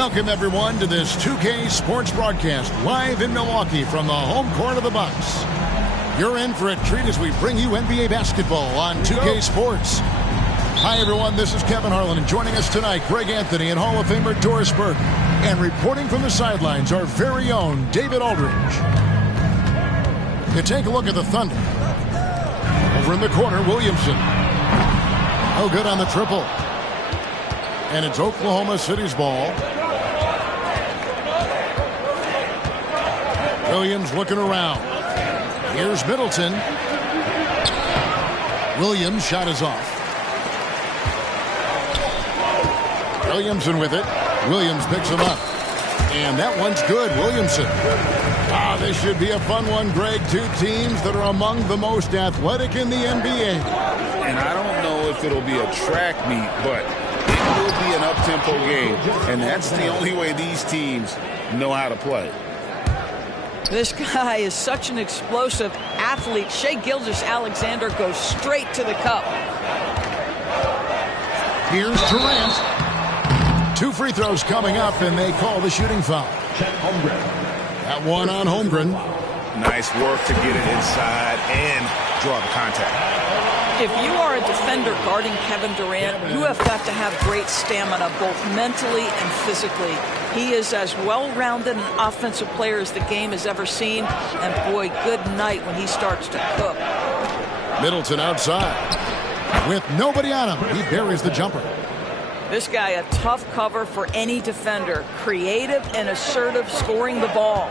Welcome, everyone, to this 2K Sports broadcast live in Milwaukee from the home court of the Bucks. You're in for a treat as we bring you NBA basketball on 2K Sports. Hi, everyone. This is Kevin Harlan, and joining us tonight, Greg Anthony and Hall of Famer Doris Burke. And reporting from the sidelines, our very own David Aldridge. You take a look at the Thunder. Over in the corner, Williamson. Oh, good on the triple. And it's Oklahoma City's ball. Williams looking around. Here's Middleton. Williams' shot is off. Williamson with it. Williams picks him up. And that one's good. Williamson. This should be a fun one, Greg. Two teams that are among the most athletic in the NBA. And I don't know if it'll be a track meet, but it will be an up-tempo game. And that's the only way these teams know how to play. This guy is such an explosive athlete. Shai Gilgeous-Alexander goes straight to the cup. Here's Durant. Two free throws coming up, and they call the shooting foul. That one on Holmgren. Nice work to get it inside and draw the contact. If you are a defender guarding Kevin Durant, you have got to have great stamina, both mentally and physically. He is as well-rounded an offensive player as the game has ever seen. And boy, good night when he starts to cook. Middleton outside. With nobody on him, he buries the jumper. This guy, a tough cover for any defender. Creative and assertive, scoring the ball.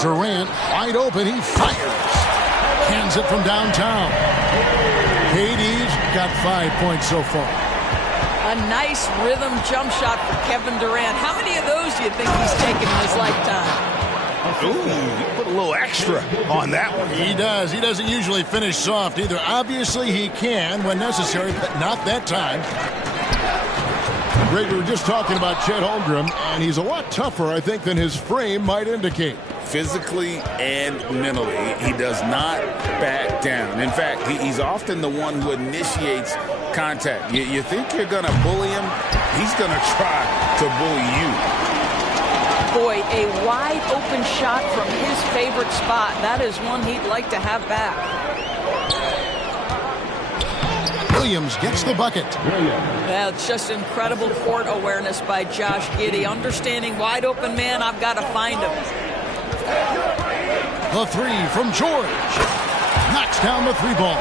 Durant, wide open, he fires. Hands it from downtown. KD's got 5 points so far. A nice rhythm jump shot for Kevin Durant. How many of those do you think he's taken in his lifetime? Ooh, put a little extra on that one. He does. He doesn't usually finish soft either. Obviously, he can when necessary, but not that time. Greg, we were just talking about Chet Holmgren, and he's a lot tougher, I think, than his frame might indicate. Physically and mentally, he does not back down. In fact, he's often the one who initiates contact. You think you're going to bully him? He's going to try to bully you. Boy, a wide open shot from his favorite spot. That is one he'd like to have back. Williams gets the bucket. Yeah, it's just incredible court awareness by Josh Giddey. Understanding wide open man, I've got to find him. The three from George. Knocks down the three ball.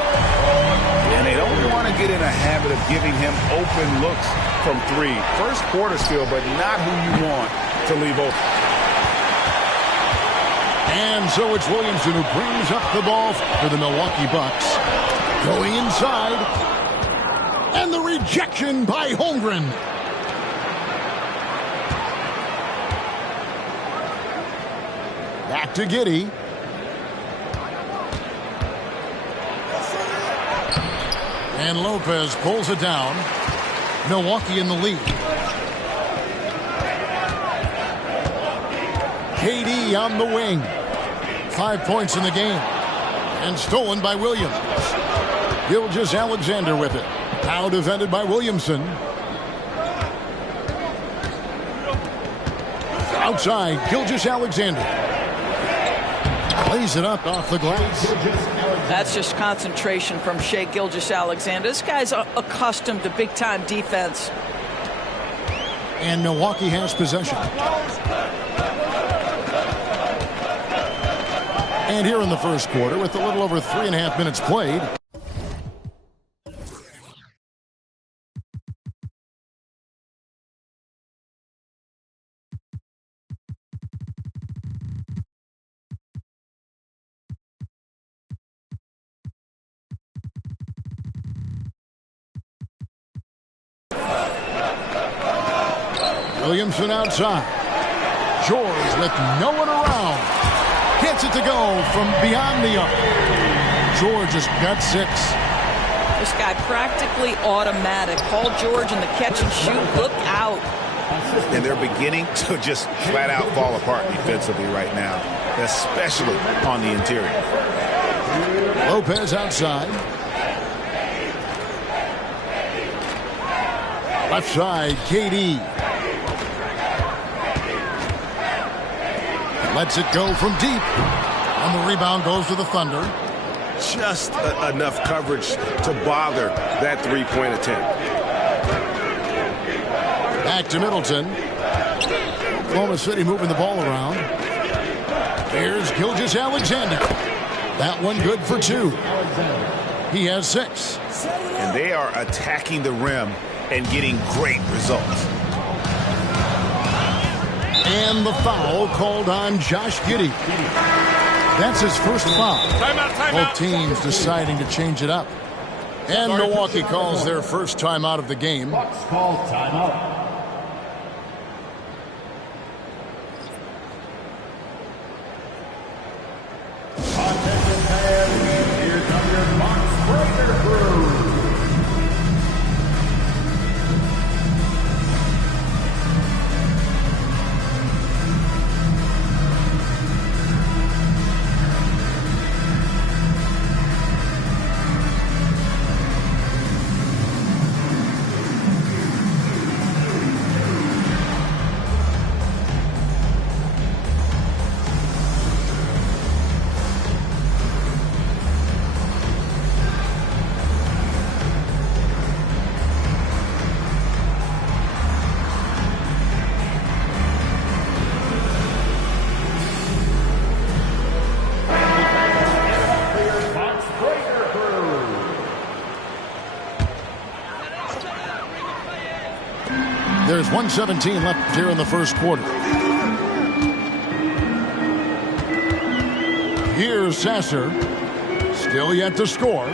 And they don't want to get in a habit of giving him open looks from three. First quarter still, but not who you want to leave open. And so it's Williamson who brings up the ball for the Milwaukee Bucks. Going inside. And the rejection by Holmgren. Back to Giddey. And Lopez pulls it down. Milwaukee in the lead. KD on the wing. 5 points in the game. And stolen by Williams. Gilgeous-Alexander with it. Now defended by Williamson. Outside, Gilgeous-Alexander. Plays it up off the glass. That's just concentration from Shai Gilgeous-Alexander. This guy's accustomed to big-time defense. And Milwaukee has possession. And here in the first quarter, with a little over 3.5 minutes played. Williamson outside. George with no one around. Gets it to go from beyond the arc. George has got 6. This guy practically automatic. Paul George in the catch and shoot. Look out. And they're beginning to just flat out fall apart defensively right now, especially on the interior. Lopez outside. Left side, KD. Lets it go from deep. And the rebound goes to the Thunder. Just enough coverage to bother that three-point attempt. Back to Middleton. Oklahoma City moving the ball around. Here's Gilgeous-Alexander. That one good for 2. He has 6. And they are attacking the rim and getting great results. And the foul called on Josh Giddey. That's his first foul. Both teams deciding to change it up. And Milwaukee calls their first timeout of the game. Bucks call timeout. Attention fans, here comes your Bucks breaker crew. There's 1:17 left here in the first quarter. Here's Sasser. Still yet to score.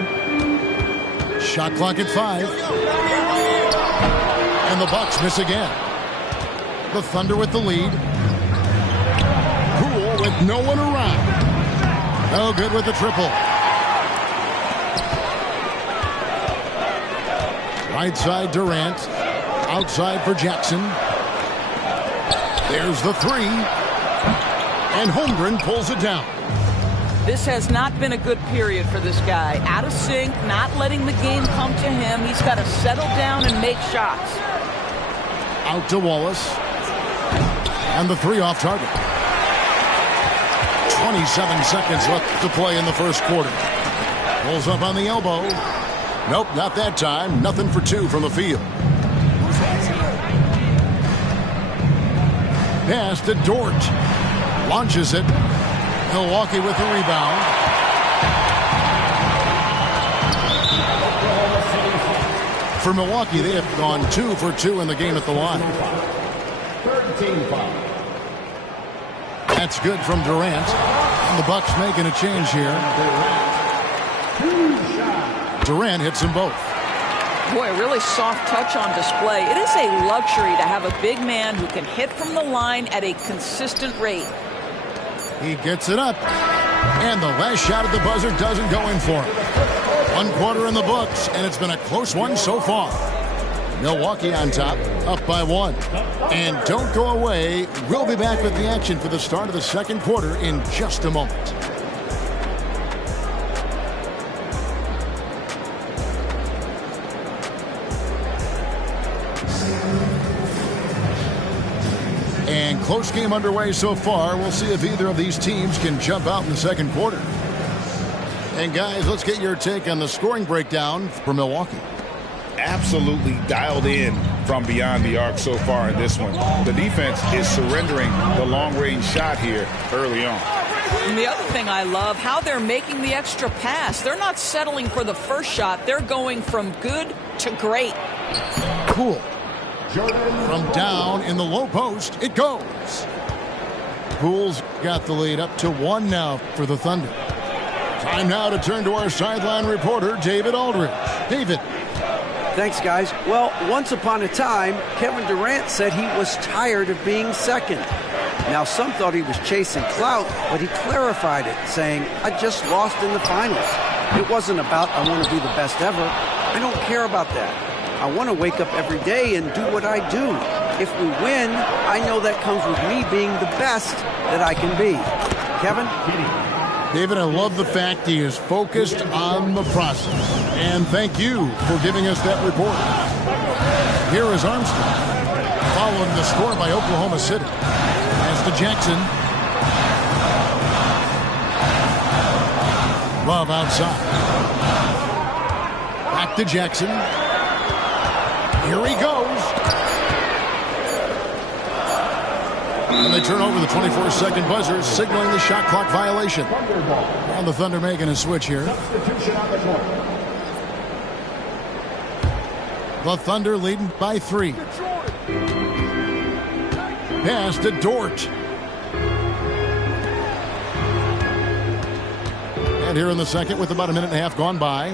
Shot clock at 5. And the Bucks miss again. The Thunder with the lead. Poole with no one around. No good with the triple. Right side Durant. Outside for Jackson. There's the 3. And Holmgren pulls it down. This has not been a good period for this guy. Out of sync, not letting the game come to him. He's got to settle down and make shots. Out to Wallace. And the 3 off target. 27 seconds left to play in the first quarter. Pulls up on the elbow. Nope, not that time. Nothing for 2 from the field. Pass to Dort. Launches it. Milwaukee with the rebound. For Milwaukee, they have gone 2 for 2 in the game at the line. Third team foul. That's good from Durant. And the Bucks making a change here. Durant hits them both. Boy, a really soft touch on display. It is a luxury to have a big man who can hit from the line at a consistent rate. He gets it up. And the last shot at the buzzer doesn't go in for him. 1 quarter in the books, and it's been a close one so far. Milwaukee on top, up by 1. And don't go away. We'll be back with the action for the start of the second quarter in just a moment. And close game underway so far. We'll see if either of these teams can jump out in the second quarter. And guys, let's get your take on the scoring breakdown for Milwaukee. Absolutely dialed in from beyond the arc so far in this one. The defense is surrendering the long-range shot here early on. And the other thing I love, how they're making the extra pass. They're not settling for the first shot. They're going from good to great. Cool. From down in the low post, it goes. Poole's got the lead up to 1 now for the Thunder. Time now to turn to our sideline reporter, David Aldridge. David. Thanks, guys. Well, once upon a time, Kevin Durant said he was tired of being second. Now, some thought he was chasing clout, but he clarified it, saying, I just lost in the finals. It wasn't about I want to be the best ever. I don't care about that. I want to wake up every day and do what I do. If we win, I know that comes with me being the best that I can be. Kevin? David, I love the fact he is focused on the process. And thank you for giving us that report. Here is Armstrong, following the score by Oklahoma City. Pass to Jackson. Love outside. Back to Jackson. Here he goes. And they turn over the 24-second buzzer, signaling the shot clock violation. And the Thunder making a switch here. The Thunder leading by 3. Pass to Dort. And here in the second with about a minute and a half gone by.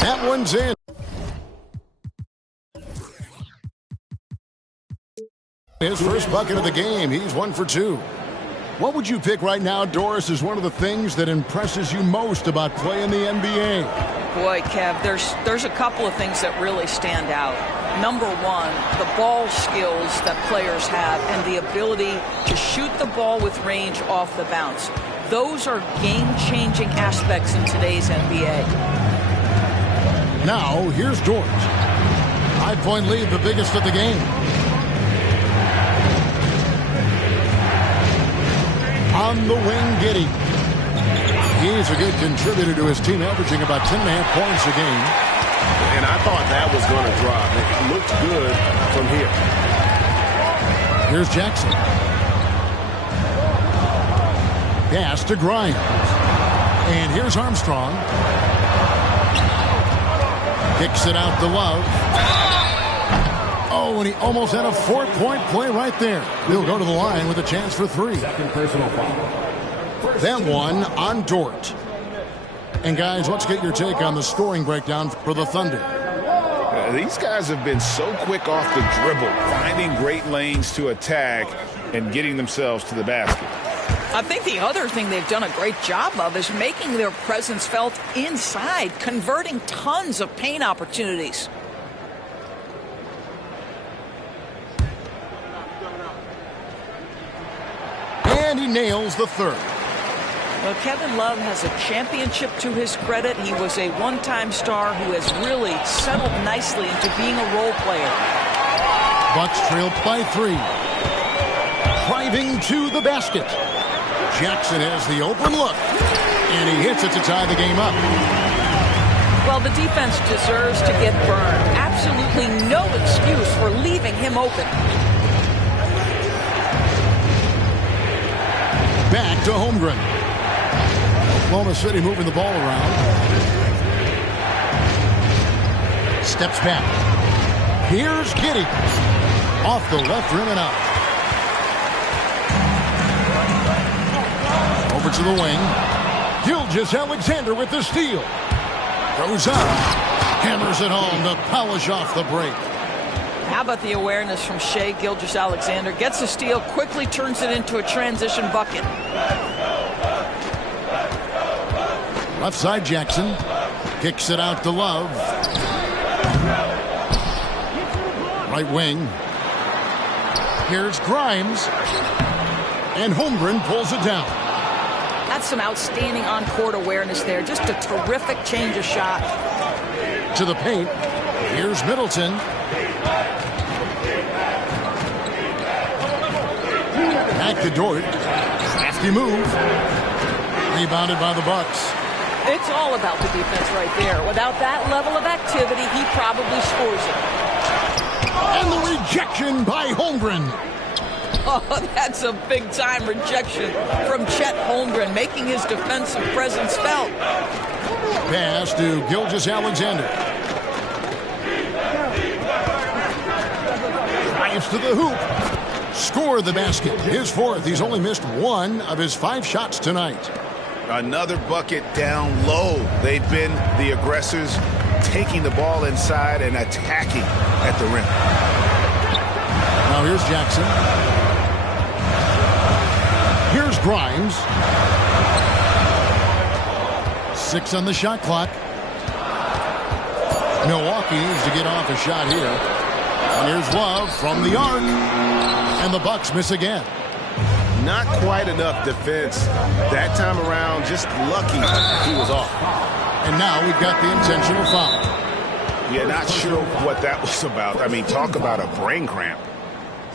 That one's in. His first bucket of the game. He's 1 for 2. What would you pick right now, Doris, is one of the things that impresses you most about playing the NBA? Boy, Kev, there's a couple of things that really stand out. Number one, the ball skills that players have and the ability to shoot the ball with range off the bounce. Those are game-changing aspects in today's NBA. Now, here's Dort. 5-point lead, the biggest of the game. On the wing, Giddey. He's a good contributor to his team, averaging about 10.5 points a game. And I thought that was going to drop. It looked good from here. Here's Jackson. Pass to Grimes. And here's Armstrong. Kicks it out to Love. Oh, and he almost had a 4-point play right there. He'll go to the line with a chance for 3. Second personal foul. That one on Dort. And guys, let's get your take on the scoring breakdown for the Thunder. These guys have been so quick off the dribble, finding great lanes to attack and getting themselves to the basket. I think the other thing they've done a great job of is making their presence felt inside, converting tons of paint opportunities. And he nails the third. Well, Kevin Love has a championship to his credit. He was a one-time star who has really settled nicely into being a role player. Bucks trail by 3. Driving to the basket. Jackson has the open look. And he hits it to tie the game up. Well, the defense deserves to get burned. Absolutely no excuse for leaving him open. Back to Holmgren. Oklahoma City moving the ball around. Steps back. Here's Giddey. Off the left rim and out. Over to the wing. Gilgeous-Alexander with the steal. Goes up. Hammers it home to polish off the break. How about the awareness from Shai Gilgeous-Alexander? Gets a steal, quickly turns it into a transition bucket. Left side Jackson. Kicks it out to Love. Right wing. Here's Grimes. And Holmgren pulls it down. That's some outstanding on-court awareness there. Just a terrific change of shot. To the paint. Here's Middleton. Back to Dort. Nasty move. Rebounded by the Bucks. It's all about the defense right there. Without that level of activity, he probably scores it. And the rejection by Holmgren. Oh, that's a big-time rejection from Chet Holmgren, making his defensive presence felt. Pass to Gilgeous-Alexander. Drives to the hoop. Score the basket. His 4th. He's only missed 1 of his 5 shots tonight. Another bucket down low. They've been the aggressors, taking the ball inside and attacking at the rim. Now here's Jackson. Here's Grimes. 6 on the shot clock. Milwaukee needs to get off a shot here. And here's Love from the arc. And the Bucks miss again. Not quite enough defense that time around. Just lucky he was off. And now we've got the intentional foul. Yeah, not sure what that was about. I mean, talk about a brain cramp.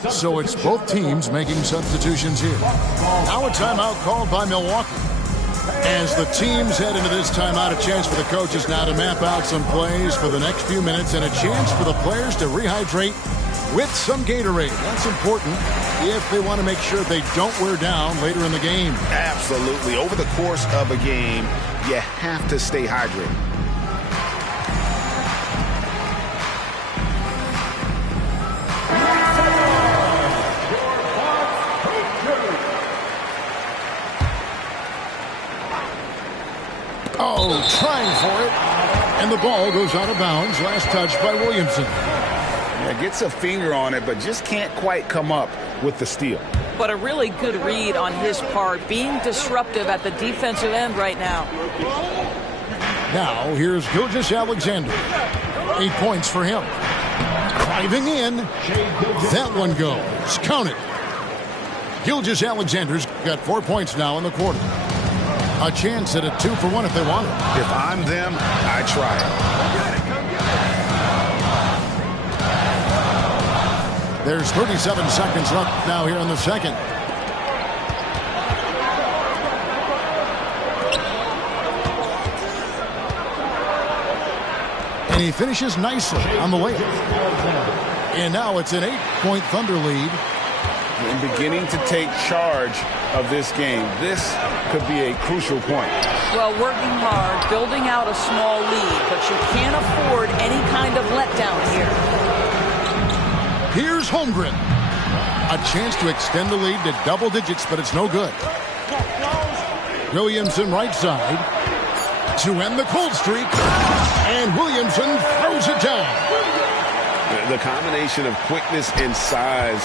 So it's both teams making substitutions here. Now a timeout called by Milwaukee. As the teams head into this timeout, a chance for the coaches now to map out some plays for the next few minutes and a chance for the players to rehydrate with some Gatorade. That's important if they want to make sure they don't wear down later in the game. Absolutely. Over the course of a game, you have to stay hydrated. Oh, trying for it. And the ball goes out of bounds. Last touch by Williamson. Yeah, gets a finger on it, but just can't quite come up with the steal. But a really good read on his part, being disruptive at the defensive end right now. Now, here's Gilgeous-Alexander. 8 points for him. Driving in. That one goes. Count it. Gilgeous-Alexander's got 4 points now in the quarter. A chance at a 2-for-1 if they want it. If I'm them, I try it. There's 37 seconds left now here in the second. And he finishes nicely on the way. And now it's an 8-point Thunder lead. And beginning to take charge of this game. This could be a crucial point. Well, working hard, building out a small lead, but you can't afford any kind of letdown here. Here's Holmgren. A chance to extend the lead to double digits, but it's no good. Williamson right side to end the cold streak. And Williamson throws it down. The combination of quickness and size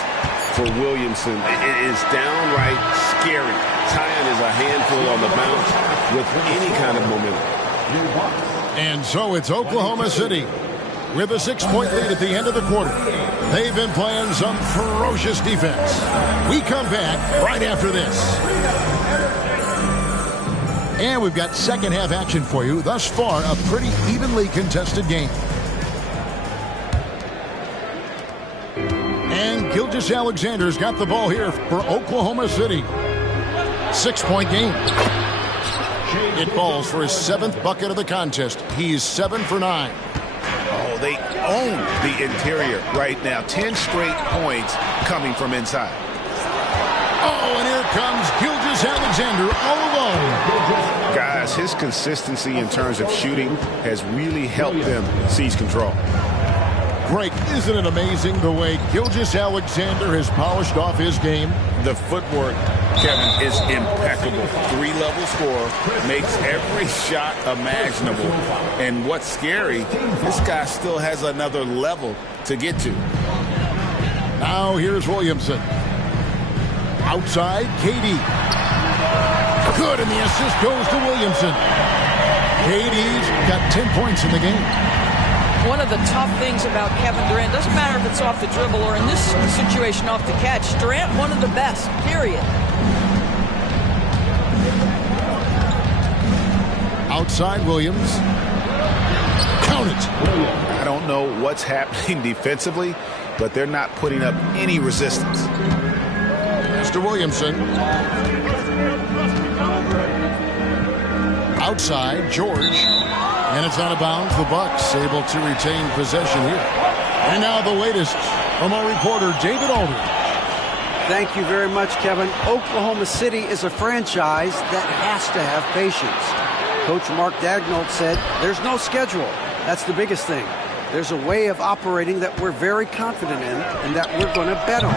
for Williamson is downright scary. Tying is a handful on the bounce with any kind of momentum. And so it's Oklahoma City with a 6-point lead at the end of the quarter. They've been playing some ferocious defense. We come back right after this. And we've got second half action for you. Thus far, a pretty evenly contested game. And Gilgeous-Alexander's got the ball here for Oklahoma City. 6-point game. It falls for his 7th bucket of the contest. He's 7 for 9. Oh, they own the interior right now. 10 straight points coming from inside. Oh, and here comes Gilgeous-Alexander all alone. Guys, his consistency in terms of shooting has really helped them seize control. Greg, isn't it amazing the way Gilgeous-Alexander has polished off his game? The footwork, Kevin, is impeccable. 3-level scorer, makes every shot imaginable. And what's scary, this guy still has another level to get to. Now here's Williamson. Outside, KD. Good, and the assist goes to Williamson. KD's got 10 points in the game. One of the tough things about Kevin Durant, doesn't matter if it's off the dribble or in this situation off the catch, Durant one of the best, period. Outside Williams. Count it. I don't know what's happening defensively, but they're not putting up any resistance. Mr. Williamson. Outside, George. And it's out of bounds. The Bucks able to retain possession here. And now the latest from our reporter, David Aldridge. Thank you very much, Kevin. Oklahoma City is a franchise that has to have patience. Coach Mark Daigneault said there's no schedule. That's the biggest thing. There's a way of operating that we're very confident in and that we're going to bet on.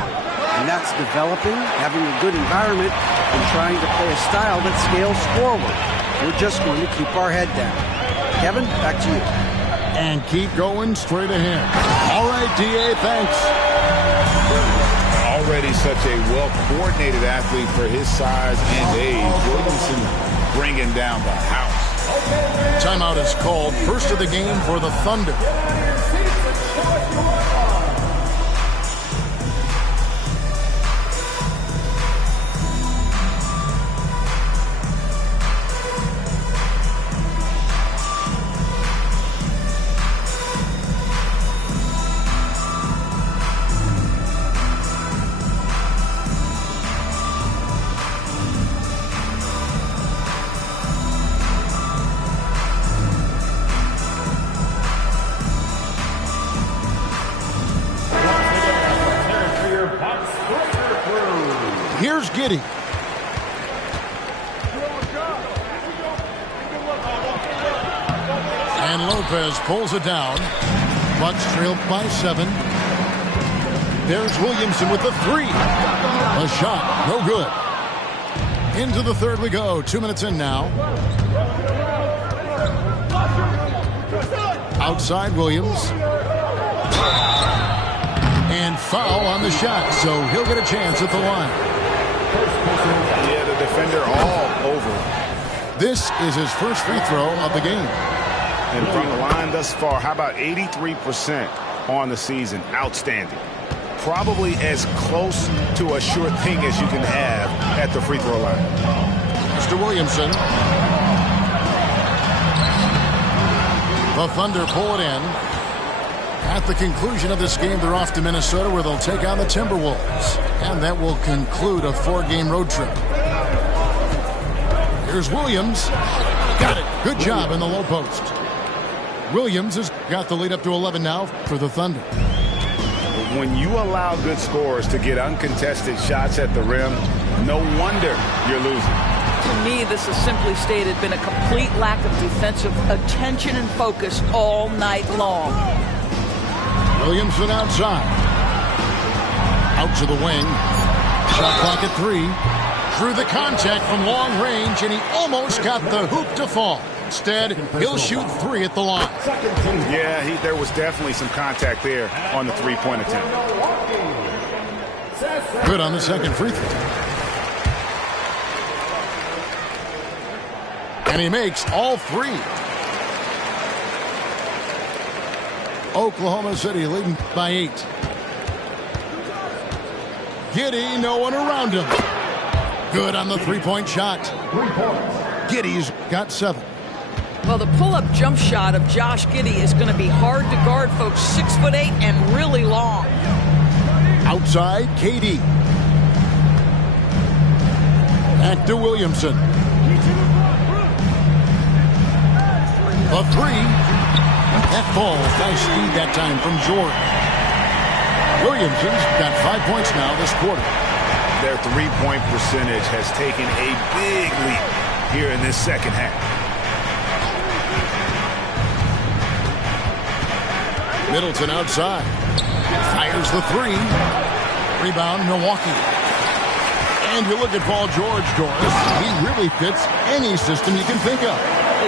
And that's developing, having a good environment, and trying to play a style that scales forward. We're just going to keep our head down. Kevin, back to you. And keep going straight ahead. All right, D.A., thanks. Already such a well-coordinated athlete for his size and age. Williamson bringing down the house. Timeout is called. First of the game for the Thunder. Here's Giddey. And Lopez pulls it down. Bucks trailed by 7. There's Williamson with the 3. A shot, no good. Into the third we go. 2 minutes in now. Outside Williams. And foul on the shot, so he'll get a chance at the line. Yeah, the defender all over. This is his first free throw of the game. And from the line thus far, how about 83% on the season? Outstanding. Probably as close to a sure thing as you can have at the free throw line. Mr. Williamson. The Thunder pull it in. At the conclusion of this game, they're off to Minnesota, where they'll take on the Timberwolves. And that will conclude a 4-game road trip. Here's Williams. Got it. Good job in the low post. Williams has got the lead up to 11 now for the Thunder. When you allow good scorers to get uncontested shots at the rim, no wonder you're losing. To me, this has simply stated been a complete lack of defensive attention and focus all night long. Williamson outside. Out to the wing. Shot clock at 3. Through the contact from long range, and he almost got the hoop to fall. Instead, he'll shoot 3 at the line. Yeah, there was definitely some contact there on the three-point attempt. Good on the second free throw. And he makes all 3. Oklahoma City leading by 8. Giddey, no one around him. Good on the three-point shot. Giddey's got 7. Well, the pull-up jump shot of Josh Giddey is going to be hard to guard, folks. 6'8" and really long. Outside, KD. Back to Williamson. The 3. That falls by speed that time from George. Williamson's got 5 points now this quarter. Their three-point percentage has taken a big leap here in this second half. Middleton outside. Fires the 3. Rebound, Milwaukee. And you look at Paul George, Doris. He really fits any system you can think of.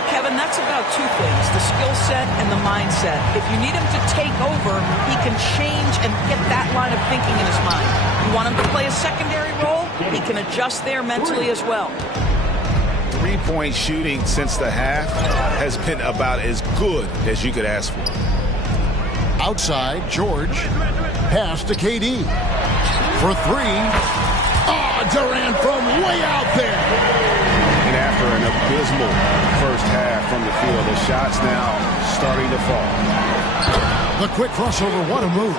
Kevin, that's about 2 things, the skill set and the mindset. If you need him to take over, he can change and get that line of thinking in his mind. You want him to play a secondary role, he can adjust there mentally as well. Three-point shooting since the half has been about as good as you could ask for. Outside, George. Pass to KD. For 3. Durant from way out there. And after an abysmal first half from the field, the shots now starting to fall. The quick crossover, what a move.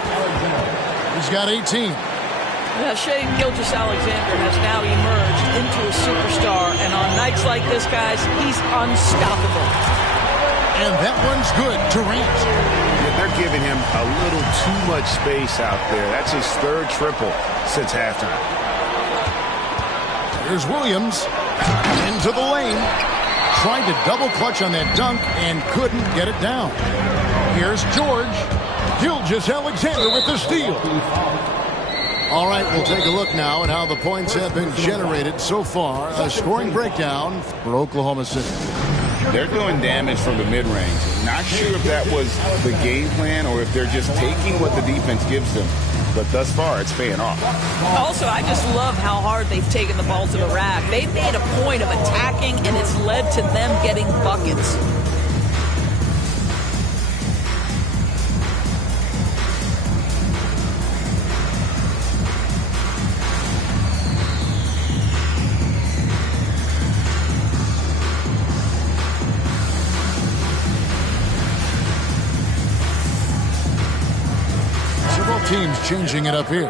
He's got 18. Yeah, Shea Gilgeous-Alexander has now emerged into a superstar, and on nights like this, guys, he's unstoppable. And that one's good. Durant. Yeah, they're giving him a little too much space out there. That's his 3rd triple since halftime. Here's Williams. Into the lane. Tried to double clutch on that dunk and couldn't get it down. Here's George. Gilgeous-Alexander with the steal. All right, we'll take a look now at how the points have been generated so far. A scoring breakdown for Oklahoma City. They're doing damage from the mid-range. Not sure if that was the game plan or if they're just taking what the defense gives them. But thus far, it's paying off. Also, I just love how hard they've taken the ball to the rack. They've made a point of attacking, and it's led to them getting buckets. Teams changing it up here.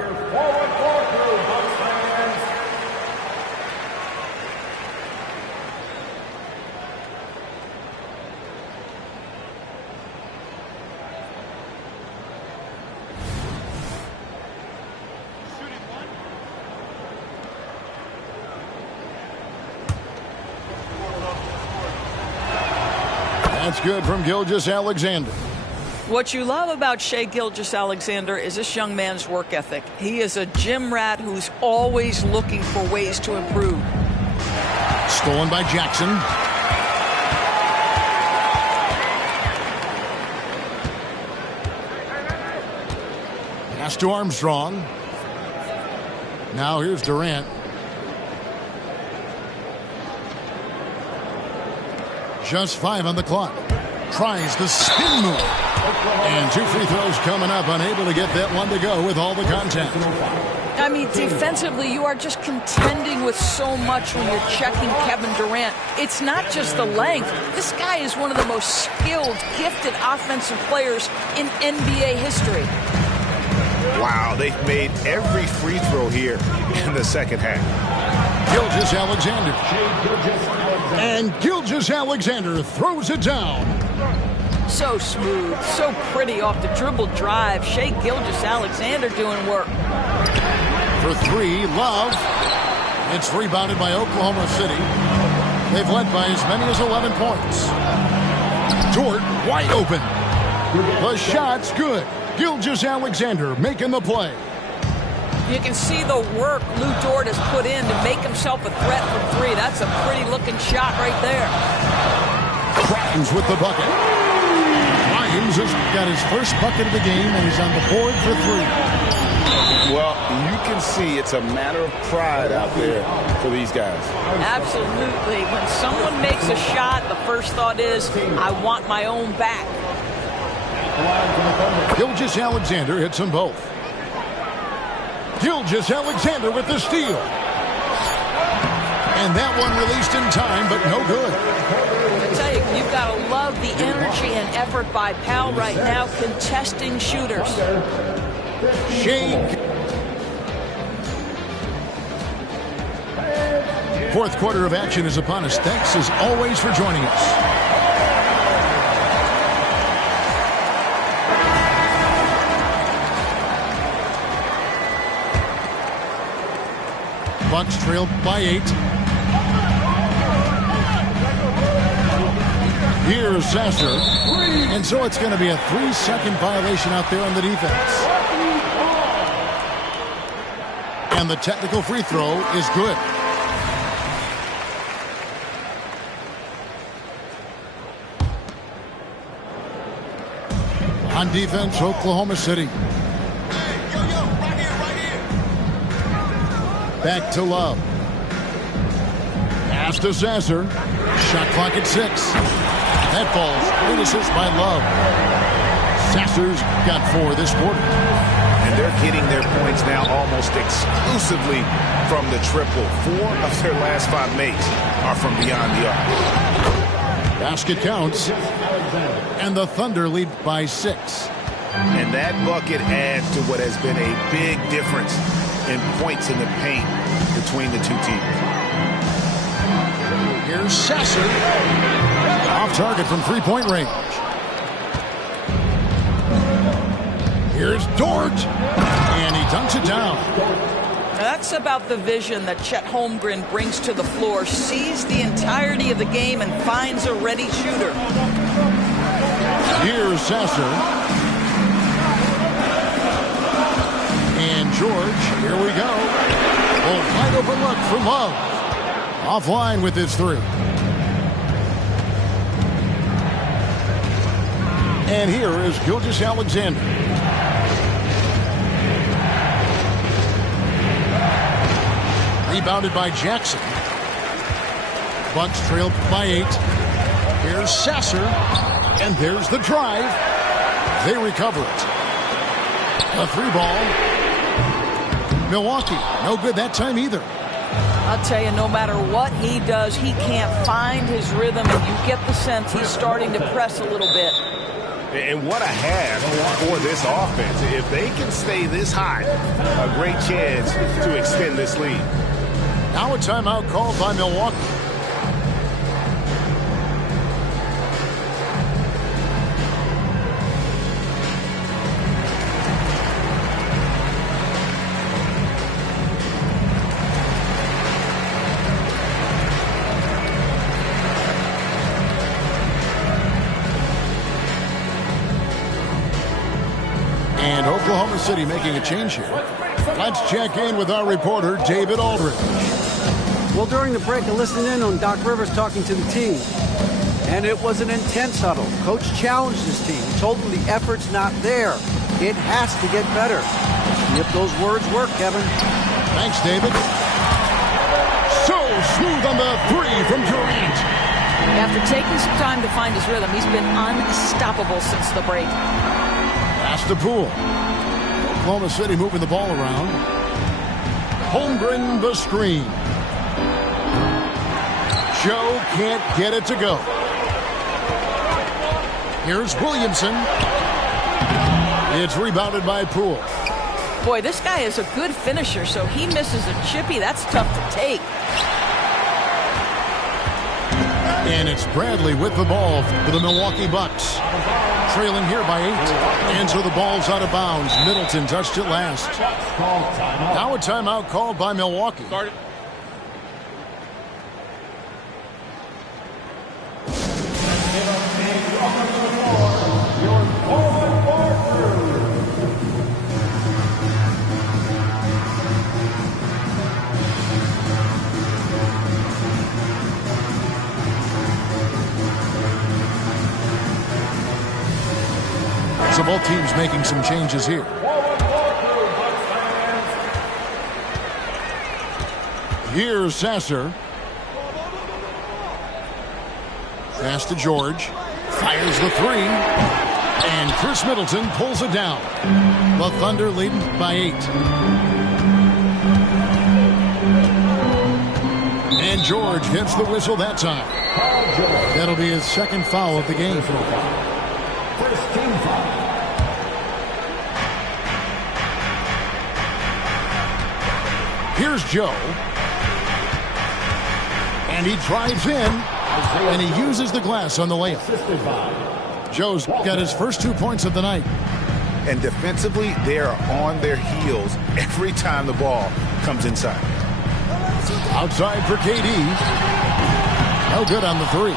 That's good from Gilgeous-Alexander. What you love about Shai Gilgeous-Alexander is this young man's work ethic. He is a gym rat who's always looking for ways to improve. Stolen by Jackson. Pass to Armstrong. Now here's Durant. Just 5 on the clock. Tries the spin move. And 2 free throws coming up, unable to get that one to go with all the contact. I mean, defensively, you are just contending with so much when you're checking Kevin Durant. It's not just the length. This guy is one of the most skilled, gifted offensive players in NBA history. Wow, they've made every free throw here in the second half. Gilgeous-Alexander. And Gilgeous-Alexander throws it down. So smooth, so pretty off the dribble drive. Shai Gilgeous-Alexander doing work. For 3, Love. It's rebounded by Oklahoma City. They've led by as many as 11 points. Dort wide open. The shot's good. Gilgeous-Alexander making the play. You can see the work Lou Dort has put in to make himself a threat from 3. That's a pretty looking shot right there. Grimes with the bucket. Grimes has got his first bucket of the game, and he's on the board for 3. Well, you can see it's a matter of pride out there for these guys. Absolutely. When someone makes a shot, the first thought is, I want my own back. Gilgeous-Alexander hits them both. Gilgeous-Alexander with the steal. And that one released in time, but no good. I tell you, you've got to love the energy and effort by Powell right now contesting shooters. Shai. Fourth quarter of action is upon us. Thanks as always for joining us. Bucks trailed by 8. Here's Sasser. And so it's going to be a 3-second violation out there on the defense. And the technical free throw is good. On defense, Oklahoma City. Back to Love. Pass to Sasser. Shot clock at 6. That falls. Great assist by Love. Sasser's got 4 this quarter. And they're getting their points now almost exclusively from the triple. 4 of their last 5 makes are from beyond the arc. Basket counts. And the Thunder lead by 6. And that bucket adds to what has been a big difference in points in the paint between the two teams. Here's Sasser. Off target from 3-point range. Here's Dort. And he dunks it down. That's about the vision that Chet Holmgren brings to the floor. Sees the entirety of the game and finds a ready shooter. Here's Sasser. And George Here we go. A wide open look from Love. Offline with his three. And here is KingGustav1. Rebounded by Jackson. Bucks trail by 8. Here's Sasser. And there's the drive. They recover it. A 3-ball. Milwaukee, no good that time either. I'll tell you, no matter what he does, he can't find his rhythm, and you get the sense he's starting to press a little bit. And what a half for this offense. If they can stay this hot, a great chance to extend this lead. Now a timeout called by Milwaukee. And Oklahoma City making a change here. Let's check in with our reporter, David Aldridge. Well, during the break, I listened in on Doc Rivers talking to the team. And it was an intense huddle. Coach challenged his team. He told them the effort's not there. It has to get better. See if those words work, Kevin. Thanks, David. So smooth on the 3 from Durant. After taking some time to find his rhythm, he's been unstoppable since the break. Pass to Poole. Oklahoma City moving the ball around. Holmgren the screen. Joe can't get it to go. Here's Williamson. It's rebounded by Poole. Boy, this guy is a good finisher, so he misses a chippy. That's tough to take. And it's Bradley with the ball for the Milwaukee Bucks. Trailing here by 8. And so the ball's out of bounds. Middleton touched it last. Now a timeout called by Milwaukee. So both teams making some changes here. Here's Sasser. Pass to George. Fires the 3. And Chris Middleton pulls it down. The Thunder leading by 8. And George gets the whistle that time. That'll be his second foul of the game. Here's Joe. And he drives in. And he uses the glass on the layup. Joe's got his first 2 points of the night. And defensively, they are on their heels every time the ball comes inside. Outside for KD. No good on the 3.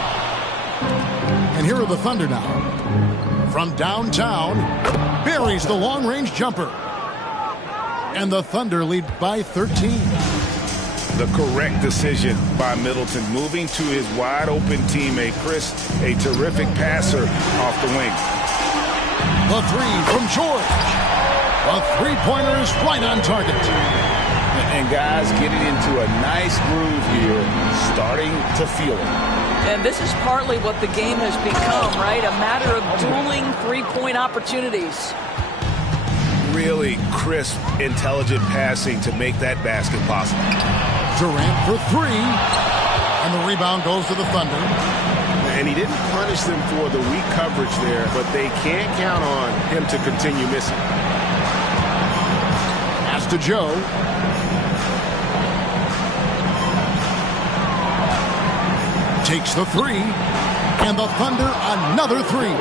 And here are the Thunder now. From downtown, buries the long-range jumper. And the Thunder lead by 13. The correct decision by Middleton, moving to his wide-open teammate, Chris, a terrific passer off the wing. The 3 from George. The three-pointer is right on target. And guys getting into a nice groove here, starting to feel it. And this is partly what the game has become, right? A matter of dueling three-point opportunities. Really crisp, intelligent passing to make that basket possible. Durant for 3. And the rebound goes to the Thunder. And he didn't punish them for the weak coverage there, but they can't count on him to continue missing. Pass to Joe. Takes the 3. And the Thunder another 3.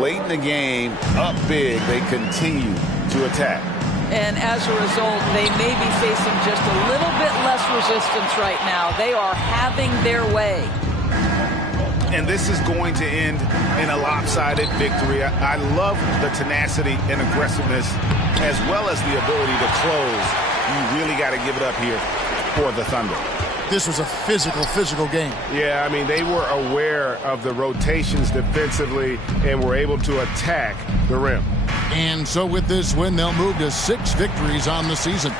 Late in the game, up big, they continue to attack. And as a result, they may be facing just a little bit less resistance right now. They are having their way. And this is going to end in a lopsided victory. I love the tenacity and aggressiveness as well as the ability to close. You really got to give it up here for the Thunder. This was a physical game. Yeah, I mean, they were aware of the rotations defensively and were able to attack the rim. And so with this win, they'll move to 6 victories on the season.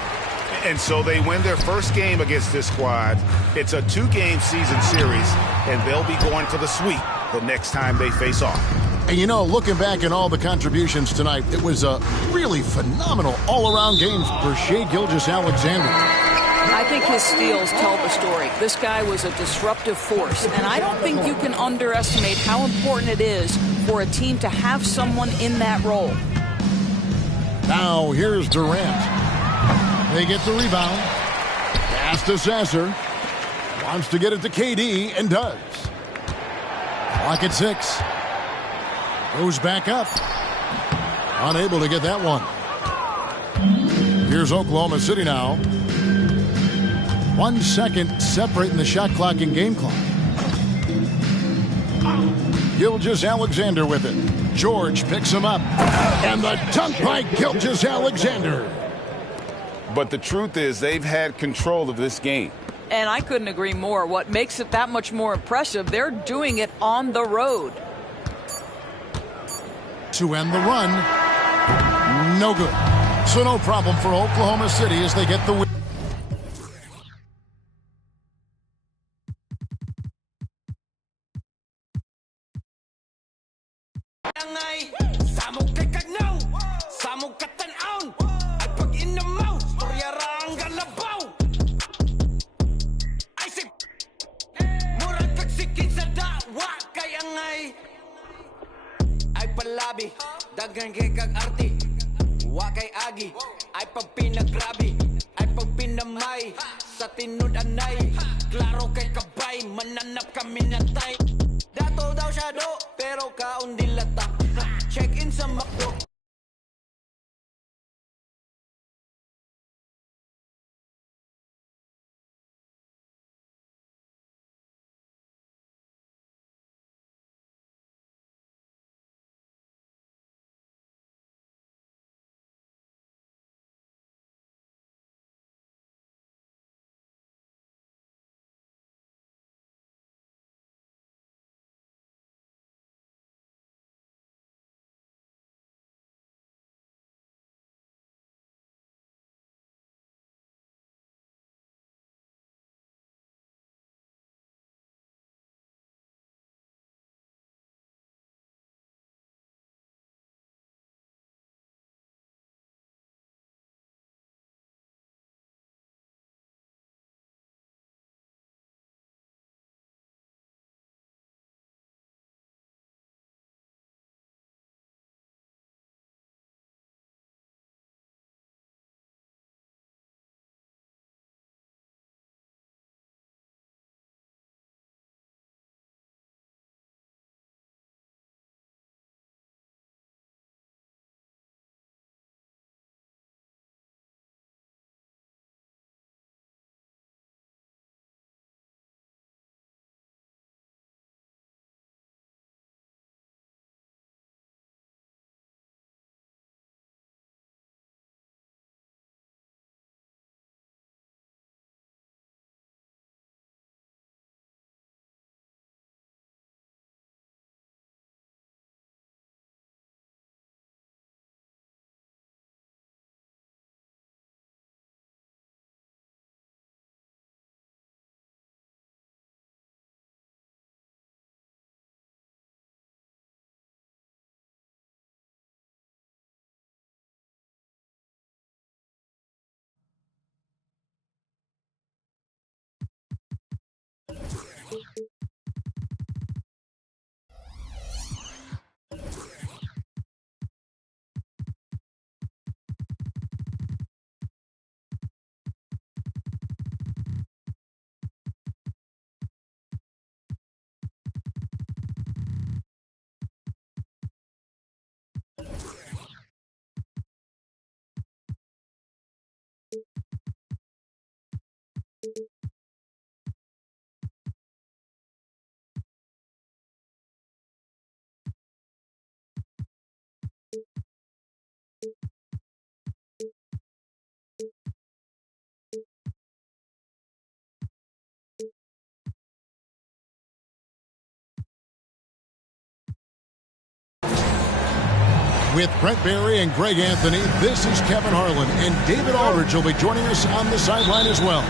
And so they win their first game against this squad. It's a 2-game season series, and they'll be going for the sweep the next time they face off. And you know, looking back at all the contributions tonight, it was a really phenomenal all-around game for Shai Gilgeous-Alexander. I think his steals tell the story. This guy was a disruptive force, and I don't think you can underestimate how important it is for a team to have someone in that role. Now here's Durant. They get the rebound. Pass to Sasser. Wants to get it to KD and does. Clock at 6. Goes back up. Unable to get that one. Here's Oklahoma City now. 1 second separating the shot clock and game clock. Gilgeous-Alexander with it. George picks him up. And the dunk by Gilgeous-Alexander. But the truth is they've had control of this game. And I couldn't agree more. What makes it that much more impressive, they're doing it on the road. To end the run, no good. So no problem for Oklahoma City as they get the win. Dagan kay kag arti, wa kay agi, ay pag pinagrabi, ay pag pinamay, sa tinud anay, klaro kay kabay, mananap kami na tay. Dato daw siya do, pero kaon dilata, check in sa makdo. With Brent Barry and Greg Anthony, this is Kevin Harlan, and David Aldridge will be joining us on the sideline as well.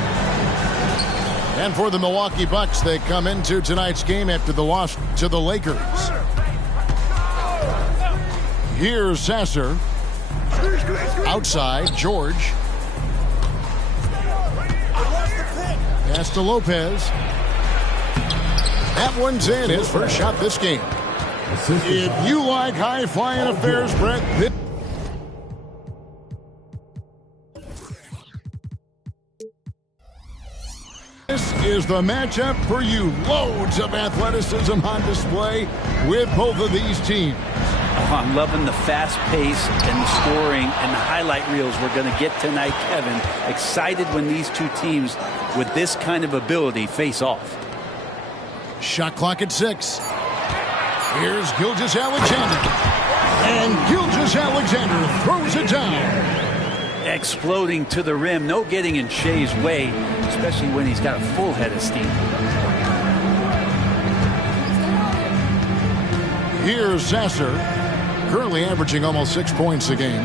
And for the Milwaukee Bucks, they come into tonight's game after the loss to the Lakers. Here's Sasser. Outside, George. Pass to Lopez. That one's in. His first shot this game. If you like high-flying affairs, Brett, this is the matchup for you. Loads of athleticism on display with both of these teams. Oh, I'm loving the fast pace and the scoring and the highlight reels we're going to get tonight, Kevin. Excited when these two teams with this kind of ability face off. Shot clock at 6. Here's Gilgeous-Alexander. And Gilgeous-Alexander throws it down. Exploding to the rim. No getting in Shea's way, especially when he's got a full head of steam. Here's Sasser, currently averaging almost 6 points a game.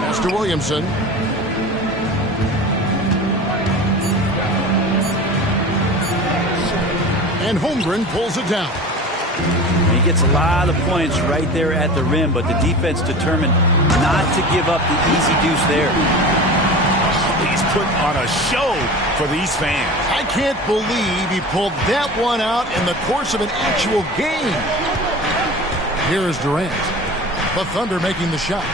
Master Williamson. And Holmgren pulls it down. He gets a lot of points right there at the rim, but the defense determined not to give up the easy deuce there. He's putting on a show for these fans. I can't believe he pulled that one out in the course of an actual game. Here is Durant. The Thunder making the shot.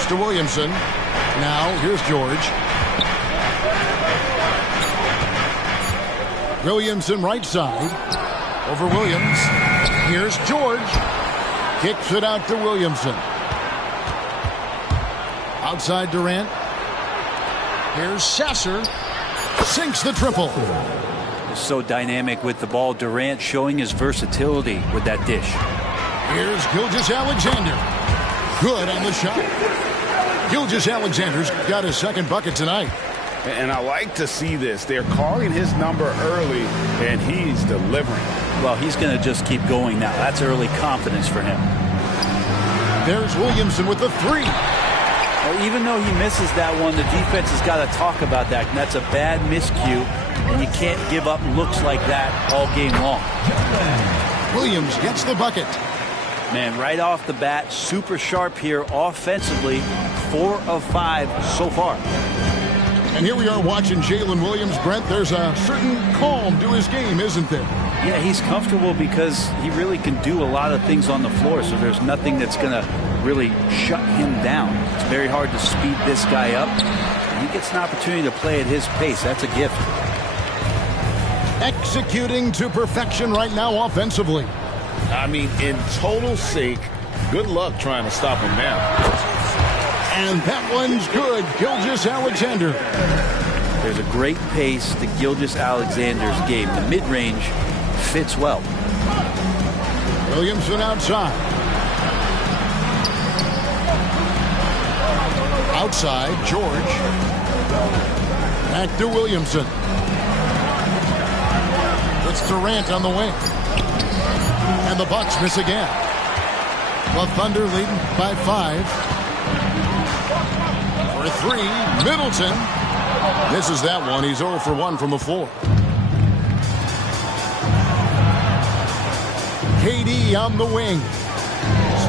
Mr. Williamson. Now here's George. Williamson right side. Over Williams. Here's George. Kicks it out to Williamson. Outside Durant. Here's Sasser. Sinks the triple. So dynamic with the ball. Durant showing his versatility with that dish. Here's Gilgeous-Alexander. Good on the shot. Gilgeous-Alexander's got his second bucket tonight. And I like to see this. They're calling his number early, and he's delivering. Well, he's going to just keep going now. That's early confidence for him. There's Williamson with the 3. Well, even though he misses that one, the defense has got to talk about that. And that's a bad miscue, and you can't give up looks like that all game long. Williams gets the bucket. Man, right off the bat, super sharp here offensively. 4 of 5 so far. And here we are watching Jalen Williams. Brent, there's a certain calm to his game, isn't there? Yeah, he's comfortable because he really can do a lot of things on the floor, so there's nothing that's going to really shut him down. It's very hard to speed this guy up. And he gets an opportunity to play at his pace. That's a gift. Executing to perfection right now offensively. I mean, in total sync. Good luck trying to stop him now. And that one's good. Gilgeous-Alexander. There's a great pace to Gilgeous-Alexander's game. The mid-range fits well. Williamson outside. Outside, George. Back to Williamson. It's Durant on the wing. And the Bucks miss again. The Thunder leading by 5. For 3, Middleton. Misses that one. He's 0 for 1 from the floor. KD on the wing.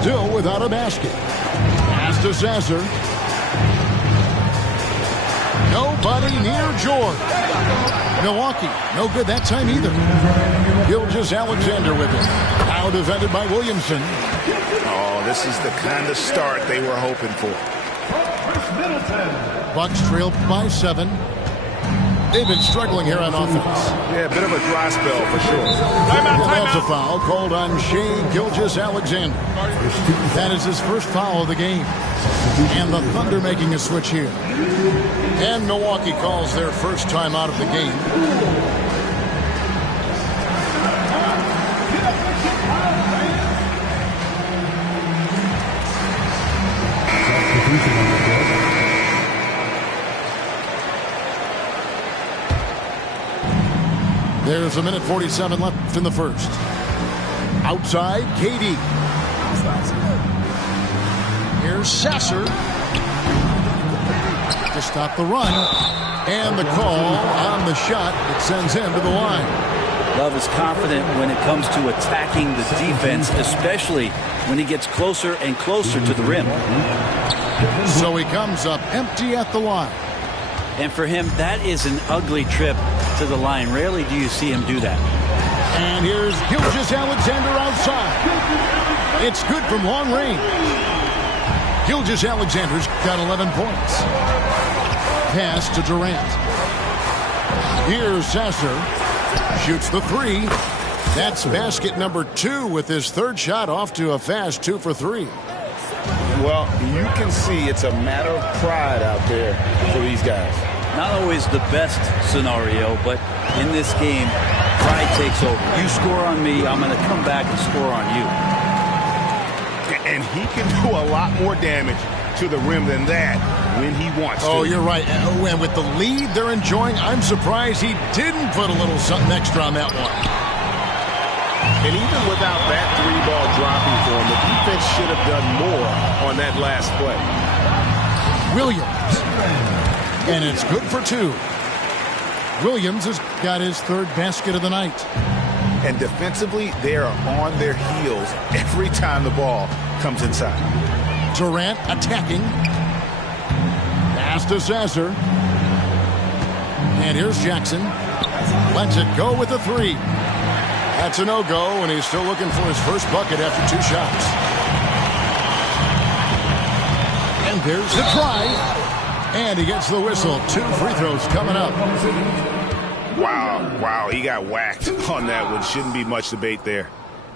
Still without a basket. Pass to Sasser. Nobody near George. Milwaukee, no good that time either. Gilgeous-Alexander with it. Now defended by Williamson. Oh, this is the kind of start they were hoping for. Bucks trail by 7. They've been struggling here on offense. Yeah, a bit of a dry spell for sure. That's a foul called on Shai Gilgeous-Alexander. That is his first foul of the game. And the Thunder making a switch here. And Milwaukee calls their first time out of the game. There's 1:47 left in the first. Outside, KD. Here's Sasser to stop the run. And the call on the shot. It sends him to the line. Love is confident when it comes to attacking the defense, especially when he gets closer and closer to the rim. So he comes up empty at the line. And for him, that is an ugly trip to the line. Rarely do you see him do that. And here's Gilgeous-Alexander outside. It's good from long range. Gilgeous-Alexander's got 11 points. Pass to Durant. Here's Sasser. Shoots the three. That's basket number 2 with his third shot off to a fast 2 for 3. Well, you can see it's a matter of pride out there for these guys. Not always the best scenario, but in this game, pride takes over. You score on me, I'm going to come back and score on you. And he can do a lot more damage to the rim than that when he wants to. Oh, you're right. And with the lead they're enjoying, I'm surprised he didn't put a little something extra on that one. And even without that 3-ball dropping for him, the defense should have done more on that last play. Williams. And it's good for 2. Williams has got his third basket of the night. And defensively, they are on their heels every time the ball comes inside. Durant attacking. Pass to Sasser. And here's Jackson. Lets it go with a 3. That's a no-go, and he's still looking for his first bucket after 2 shots. And there's the try. And he gets the whistle. 2 free throws coming up. Wow, he got whacked on that one. Shouldn't be much debate there.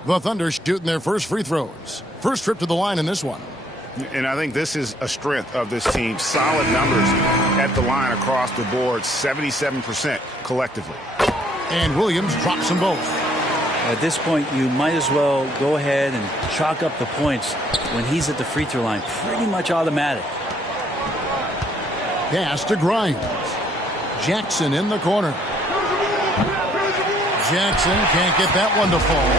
The Thunder shooting their first free throws. First trip to the line in this one. And I think this is a strength of this team. Solid numbers at the line across the board. 77% collectively. And Williams drops them both. At this point, you might as well go ahead and chalk up the points when he's at the free throw line. Pretty much automatic. Pass to Grimes. Jackson in the corner. Jackson can't get that one to fall.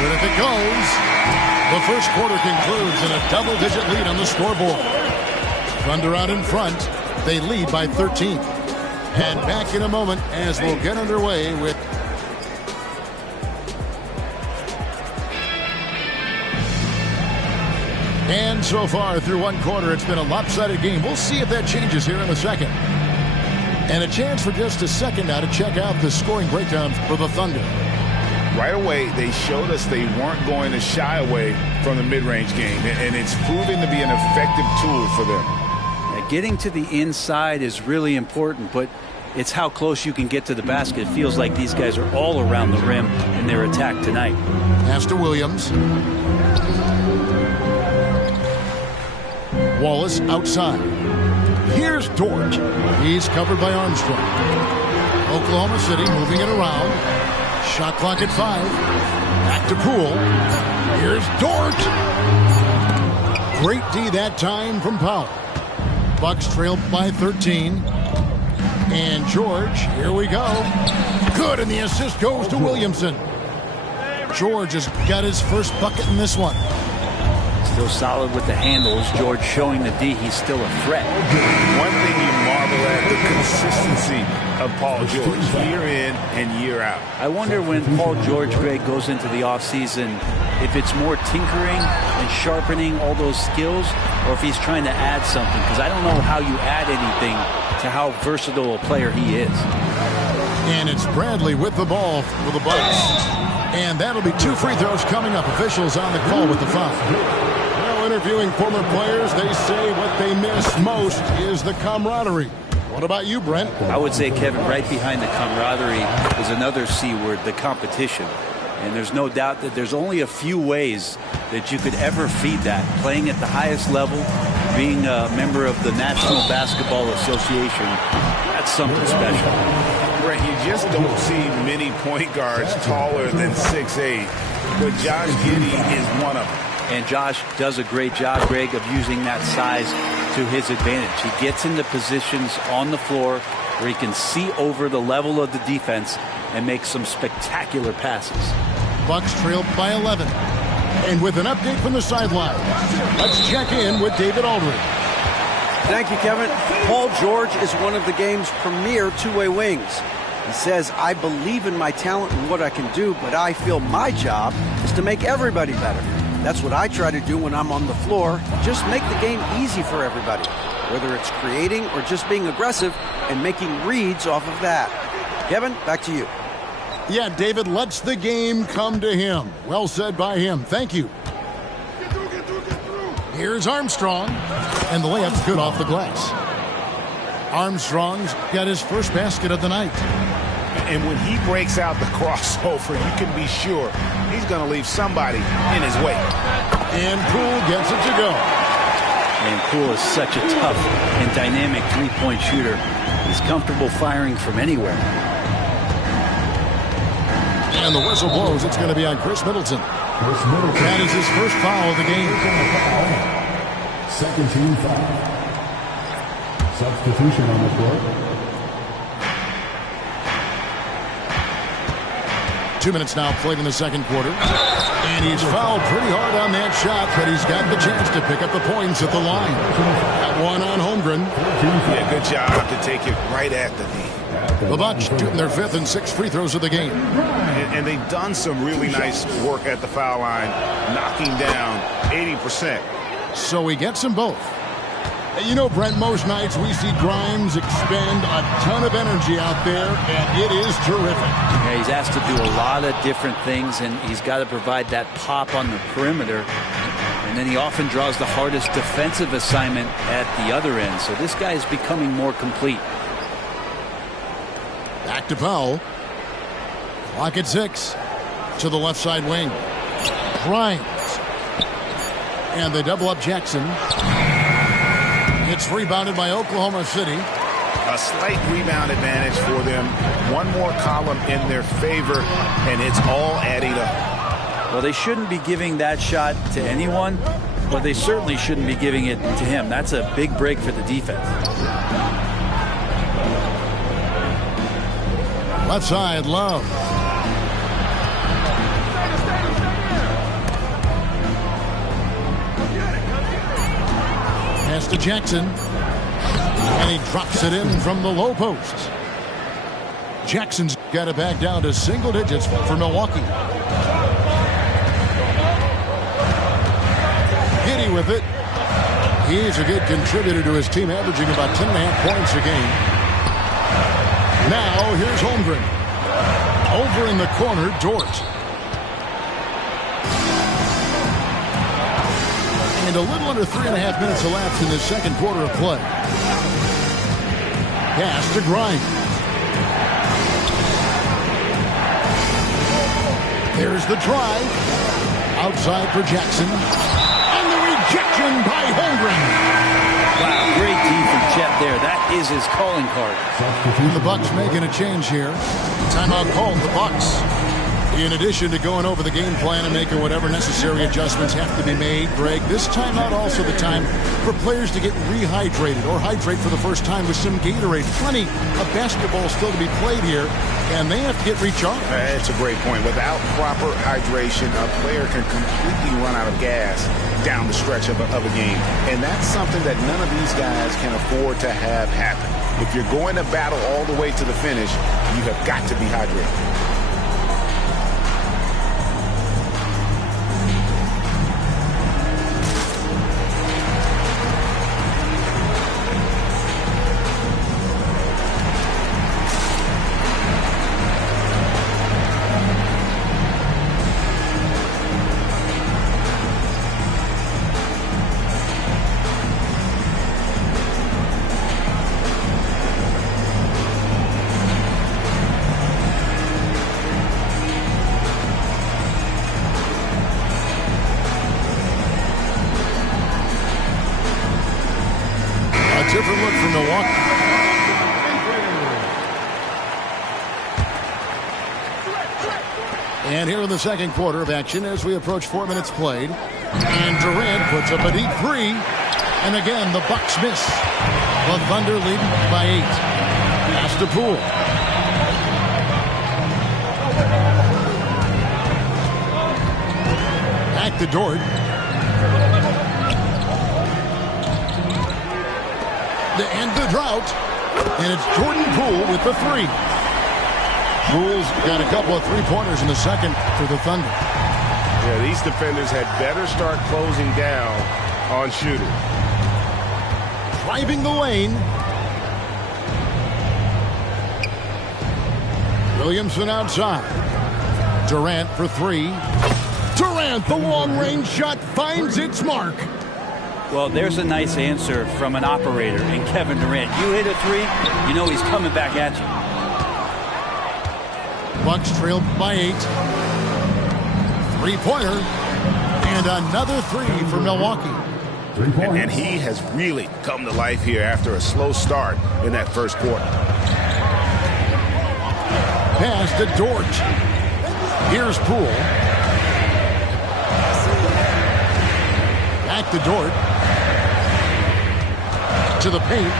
Good if it goes. The first quarter concludes in a double-digit lead on the scoreboard. Thunder out in front. They lead by 13. And back in a moment as we'll get underway with And so far through one quarter, it's been a lopsided game. We'll see if that changes here in a second. And a chance for just a second now to check out the scoring breakdown for the Thunder. Right away, they showed us they weren't going to shy away from the mid-range game, and it's proving to be an effective tool for them. Now, getting to the inside is really important, but it's how close you can get to the basket. It feels like these guys are all around the rim in their attack tonight. Pass to Williams. Wallace outside. Here's Dort. He's covered by Armstrong. Oklahoma City moving it around. Shot clock at 5. Back to Poole. Here's Dort. Great D that time from Powell. Bucks trail by 13. And George, here we go. Good, and the assist goes to Williamson. George has got his first bucket in this one. Still solid with the handles. George showing the D he's still a threat. One thing you marvel at, the consistency of Paul George year in and year out. I wonder when Paul George, Greg, goes into the offseason, if it's more tinkering and sharpening all those skills, or if he's trying to add something. Because I don't know how you add anything to how versatile a player he is. And it's Bradley with the ball for the Bucks. And that'll be 2 free throws coming up. Officials on the call with the foul. Well, interviewing former players, they say what they miss most is the camaraderie. What about you, Brent? I would say, Kevin, right behind the camaraderie is another C word, the competition. And there's no doubt that there's only a few ways that you could ever feed that. Playing at the highest level, being a member of the National Basketball Association, that's something special. Right, you just don't see many point guards taller than 6'8", but Josh Giddey is one of them. And Josh does a great job, Greg, of using that size to his advantage. He gets into positions on the floor where he can see over the level of the defense and make some spectacular passes. Bucks trail by 11. And with an update from the sideline, let's check in with David Aldridge. Thank you, Kevin. Paul George is one of the game's premier two-way wings. He says, I believe in my talent and what I can do, but I feel my job is to make everybody better. That's what I try to do when I'm on the floor. Just make the game easy for everybody, whether it's creating or just being aggressive and making reads off of that. Kevin, back to you. Yeah, David lets the game come to him. Well said by him. Thank you. Here's Armstrong, and the layup's good off the glass. Armstrong's got his first basket of the night. And when he breaks out the crossover, you can be sure he's going to leave somebody in his way. And Poole gets it to go. And Poole is such a tough and dynamic three-point shooter. He's comfortable firing from anywhere. And the whistle blows. It's going to be on Chris Middleton. That is his first foul of the game. Second team foul. Substitution on the court. 2 minutes now played in the second quarter. And he's fouled pretty hard on that shot, but he's got the chance to pick up the points at the line. That one on Holmgren. Yeah, good job to take it right at the knee. The Bucks shooting their 5th and 6th free throws of the game. And they've done some really nice work at the foul line, knocking down 80%. So he gets them both. You know, Brent, most nights we see Grimes expend a ton of energy out there, and it is terrific. Yeah, he's asked to do a lot of different things, and he's got to provide that pop on the perimeter. And then he often draws the hardest defensive assignment at the other end. So this guy is becoming more complete. Back to Powell. Clock at 6. To the left side wing. Grimes. And they double up Jackson. It's rebounded by Oklahoma City. A slight rebound advantage for them. One more column in their favor, and it's all adding up. Well, they shouldn't be giving that shot to anyone, but they certainly shouldn't be giving it to him. That's a big break for the defense. Left side, Love. Pass to Jackson. And he drops it in from the low post. Jackson's got it back down to single digits for Milwaukee. Giddy with it. He's a good contributor to his team, averaging about 10.5 points a game. Now, here's Holmgren. Over in the corner, Dort. And a little under 3.5 minutes elapsed in the second quarter of play. Pass to Grimes. There's the drive. Outside for Jackson. And the rejection by Holmgren. Wow, great D from Chet there. That is his calling card. The Bucks making a change here. Timeout called the Bucks. In addition to going over the game plan and making whatever necessary adjustments have to be made, Greg, this timeout also the time for players to get rehydrated or hydrate for the first time with some Gatorade. Plenty of basketball still to be played here, and they have to get recharged. That's a great point. Without proper hydration, a player can completely run out of gas down the stretch of a game. And that's something that none of these guys can afford to have happen. If you're going to battle all the way to the finish, you have got to be hydrated. Different look from Milwaukee. And here in the second quarter of action as we approach 4 minutes played. And Durant puts up a deep three. And again, the Bucks miss. The Thunder lead by 8. Pass to Poole. Back to Dort. To end the drought. And it's Jordan Poole with the three. Poole's got a couple of three-pointers in the second for the Thunder. Yeah, these defenders had better start closing down on shooting. Driving the lane. Williamson outside. Durant for three. Durant, the long-range shot finds its mark. Well, there's a nice answer from an operator in Kevin Durant. You hit a three, you know he's coming back at you. Bucks trailed by 8. Three-pointer. And another three for Milwaukee. And he has really come to life here after a slow start in that first quarter. Pass to Dort. Here's Poole. Back to Dort. To the paint.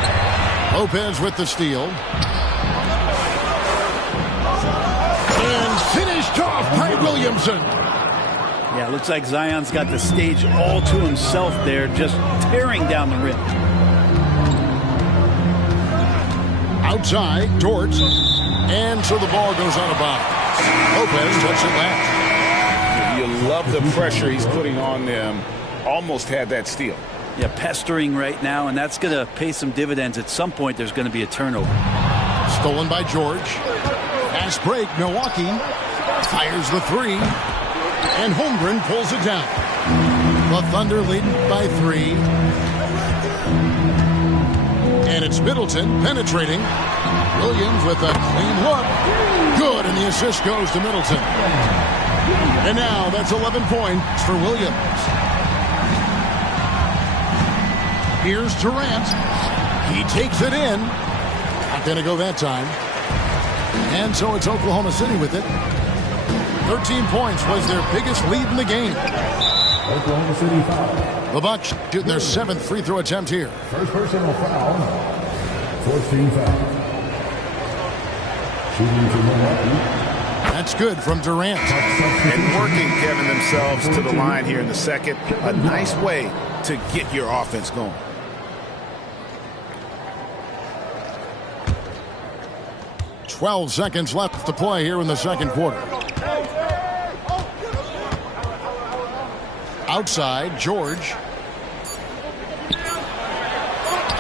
Lopez with the steal. And finished off by Williamson. Yeah, looks like Zion's got the stage all to himself there, just tearing down the rim. Outside, Dort. And so the ball goes out of bounds. Lopez touched it last. You love the pressure he's putting on them. Almost had that steal. Yeah, pestering right now, and that's going to pay some dividends. At some point, there's going to be a turnover. Stolen by George. Fast break, Milwaukee. Fires the three. And Holmgren pulls it down. The Thunder leading by 3. And it's Middleton penetrating. Williams with a clean look. Good, and the assist goes to Middleton. And now that's 11 points for Williams. Here's Durant. He takes it in. Not going to go that time. And so it's Oklahoma City with it. 13 points was their biggest lead in the game. Oklahoma City foul. The Bucks shooting their 7th free throw attempt here. First personal foul. 14 foul. Shooting for Milwaukee. That's good from Durant. And working, Kevin, themselves to the line here in the second. A nice way to get your offense going. .12 seconds left to play here in the second quarter. Outside, George.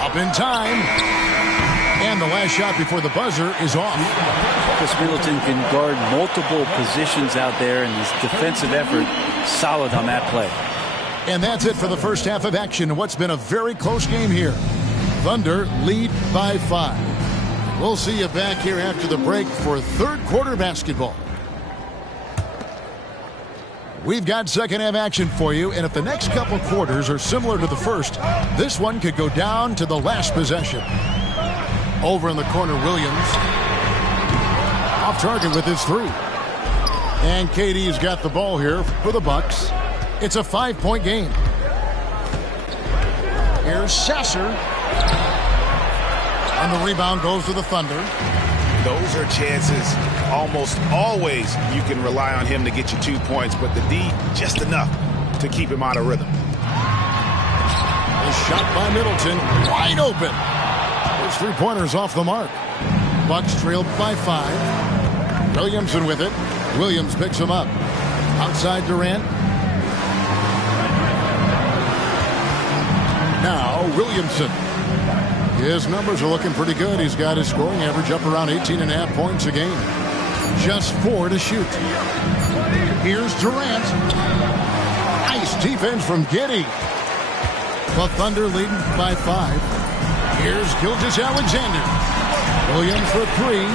Up in time. And the last shot before the buzzer is off. Chris Middleton can guard multiple positions out there, and his defensive effort solid on that play. And that's it for the first half of action. What's been a very close game here. Thunder lead by 5. We'll see you back here after the break for third quarter basketball. We've got second half action for you, and if the next couple quarters are similar to the first, this one could go down to the last possession. Over in the corner, Williams. Off target with his 3. And KD's got the ball here for the Bucks. It's a 5-point game. Here's Sasser. And the rebound goes to the Thunder. Those are chances almost always you can rely on him to get you 2 points, but the D just enough to keep him out of rhythm. A shot by Middleton, wide open. His three-pointers off the mark. Bucks trailed by 5. Williamson with it. Williams picks him up. Outside Durant. Now Williamson. His numbers are looking pretty good. He's got his scoring average up around 18.5 points a game. Just 4 to shoot. Here's Durant. Nice defense from Giddey. The Thunder leading by 5. Here's Gilgeous-Alexander. Williams for 3.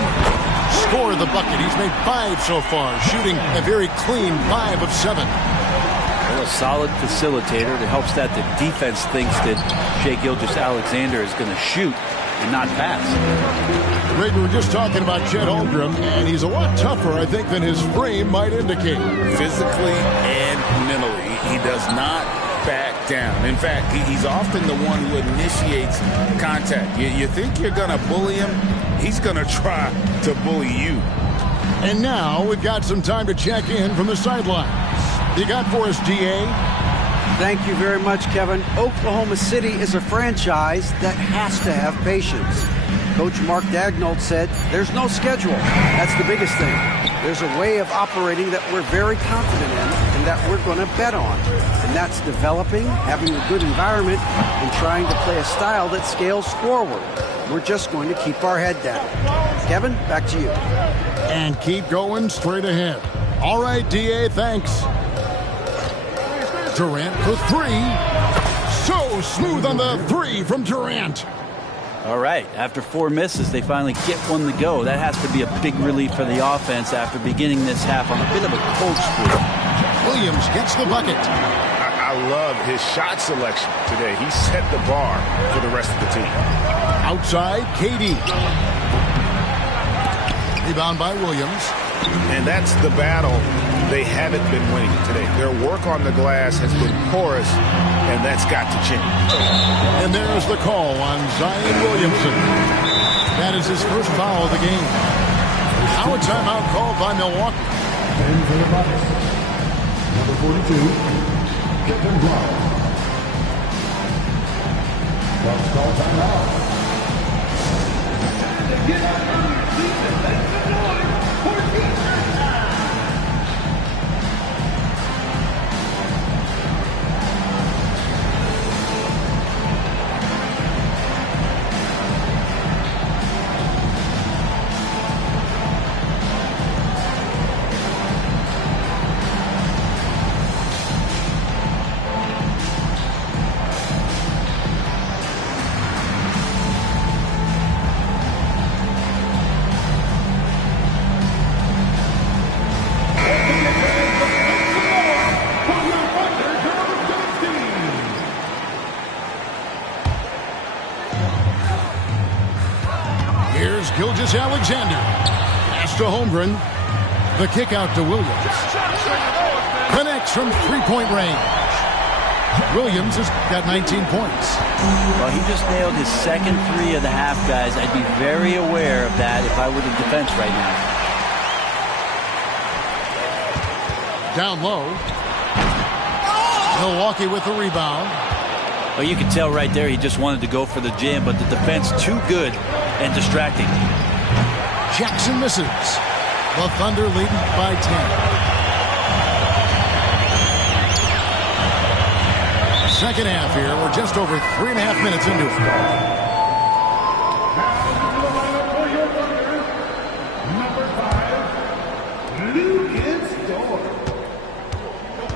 Scored the bucket. He's made 5 so far, shooting a very clean 5 of 7. Well, a solid facilitator. It helps that the defense thinks that Shai Gilgeous-Alexander is going to shoot and not pass. Greg, we were just talking about Chet Holmgren, and he's a lot tougher, I think, than his frame might indicate. Physically and mentally, he does not back down. In fact, he's often the one who initiates contact. You think you're going to bully him, he's going to try to bully you. And now we've got some time to check in from the sidelines. You got for us, DA? Thank you very much, Kevin. Oklahoma City is a franchise that has to have patience. Coach Mark Daigneault said, there's no schedule. That's the biggest thing. There's a way of operating that we're very confident in and that we're going to bet on. And that's developing, having a good environment, and trying to play a style that scales forward. We're just going to keep our head down. Kevin, back to you. And keep going straight ahead. All right, DA, thanks. Durant for three. So smooth on the three from Durant. All right, after 4 misses, they finally get one to go. That has to be a big relief for the offense after beginning this half on a bit of a cold streak. Williams gets the bucket. I love his shot selection today. He set the bar for the rest of the team. Outside, KD. Rebound by Williams. And that's the battle they haven't been winning today. Their work on the glass has been porous, and that's got to change. And there's the call on Zion Williamson. That is his first foul of the game. Now a timeout called by Milwaukee. And for the Bucks, number 42, Kevin Brown. Bucks call timeout. Get up on your feet and make some noise for team time. Alexander. Pass to Holmgren. The kick out to Williams. Connects from three-point range. Williams has got 19 points. Well, he just nailed his second three of the half, guys. I'd be very aware of that if I were the defense right now. Down low. Milwaukee with the rebound. Well, you can tell right there he just wanted to go for the jam, but the defense too good and distracting. Jackson misses. The Thunder leading by 10. Second half here. We're just over 3.5 minutes into it.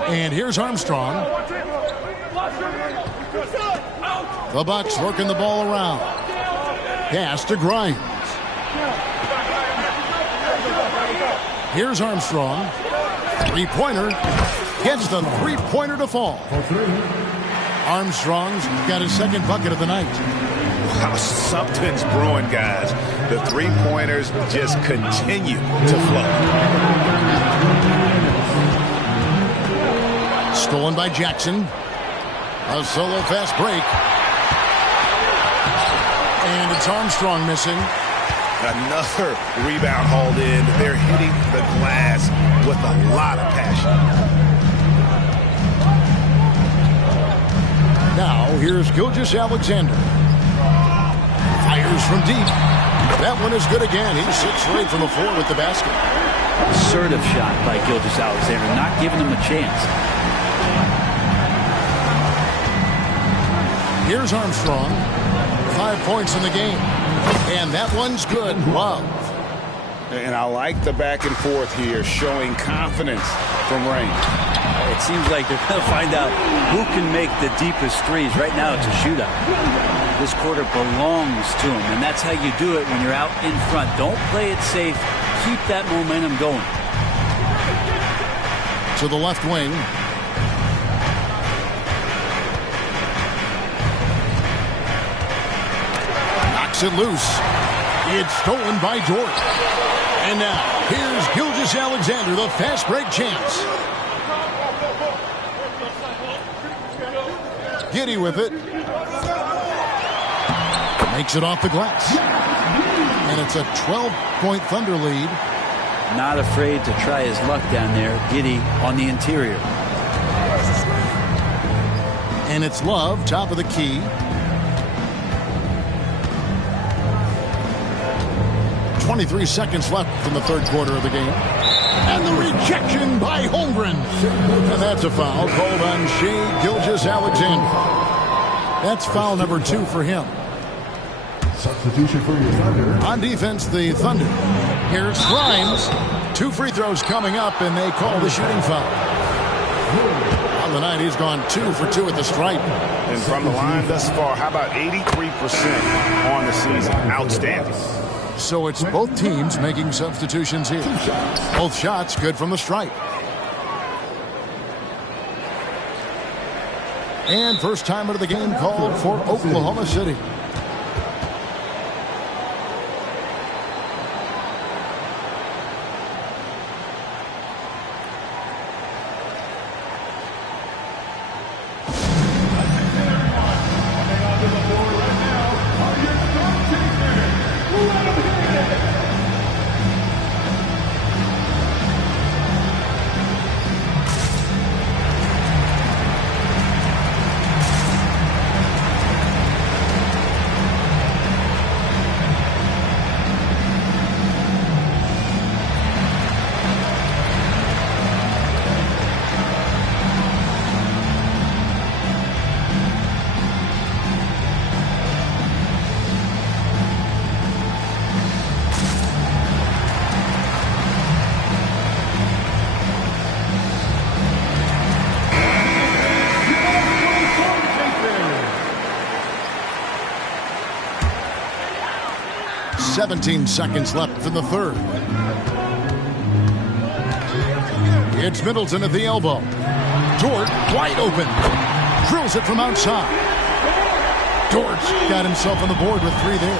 And here's Armstrong. The Bucks working the ball around. Pass to Grimes. Here's Armstrong. Three-pointer. Gets the three-pointer to fall. Armstrong's got his second bucket of the night. Wow, something's brewing, guys. The three-pointers just continue to flow. Stolen by Jackson. A solo fast break. And it's Armstrong missing. Another rebound hauled in. They're hitting the glass with a lot of passion. Now, here's Gilgeous-Alexander. Fires from deep. That one is good again. He sits right from the floor with the basket. Assertive shot by Gilgeous-Alexander, not giving him a chance. Here's Armstrong. 5 points in the game. And that one's good. Love. And I like the back and forth here, showing confidence from range. It seems like they're going to find out who can make the deepest threes. Right now it's a shootout. This quarter belongs to him, and that's how you do it when you're out in front. Don't play it safe. Keep that momentum going. To the left wing. Knocks it loose. It's stolen by Dort. And now, here's Gilgeous-Alexander, the fast break champs. Giddy with it. Makes it off the glass. And And it's a 12-point Thunder lead. Not afraid to try his luck down there. Giddey on the interior. And it's Love, top of the key. 23 seconds left in the third quarter of the game. And the rejection by Holmgren. And that's a foul called on Shai Gilgeous-Alexander. That's foul number 2 for him. Substitution for your Thunder. On defense, the Thunder. Here's Grimes. 2 free throws coming up, and they call the shooting foul. On the night, he's gone 2 for 2 at the stripe. And from the line thus far, how about 83% on the season? Outstanding. So it's both teams making substitutions here. Both shots good from the stripe. And first timer of the game called for Oklahoma City. .17 seconds left in the third. It's Middleton at the elbow. Dort wide open. Drills it from outside. Dort's got himself on the board with 3 there.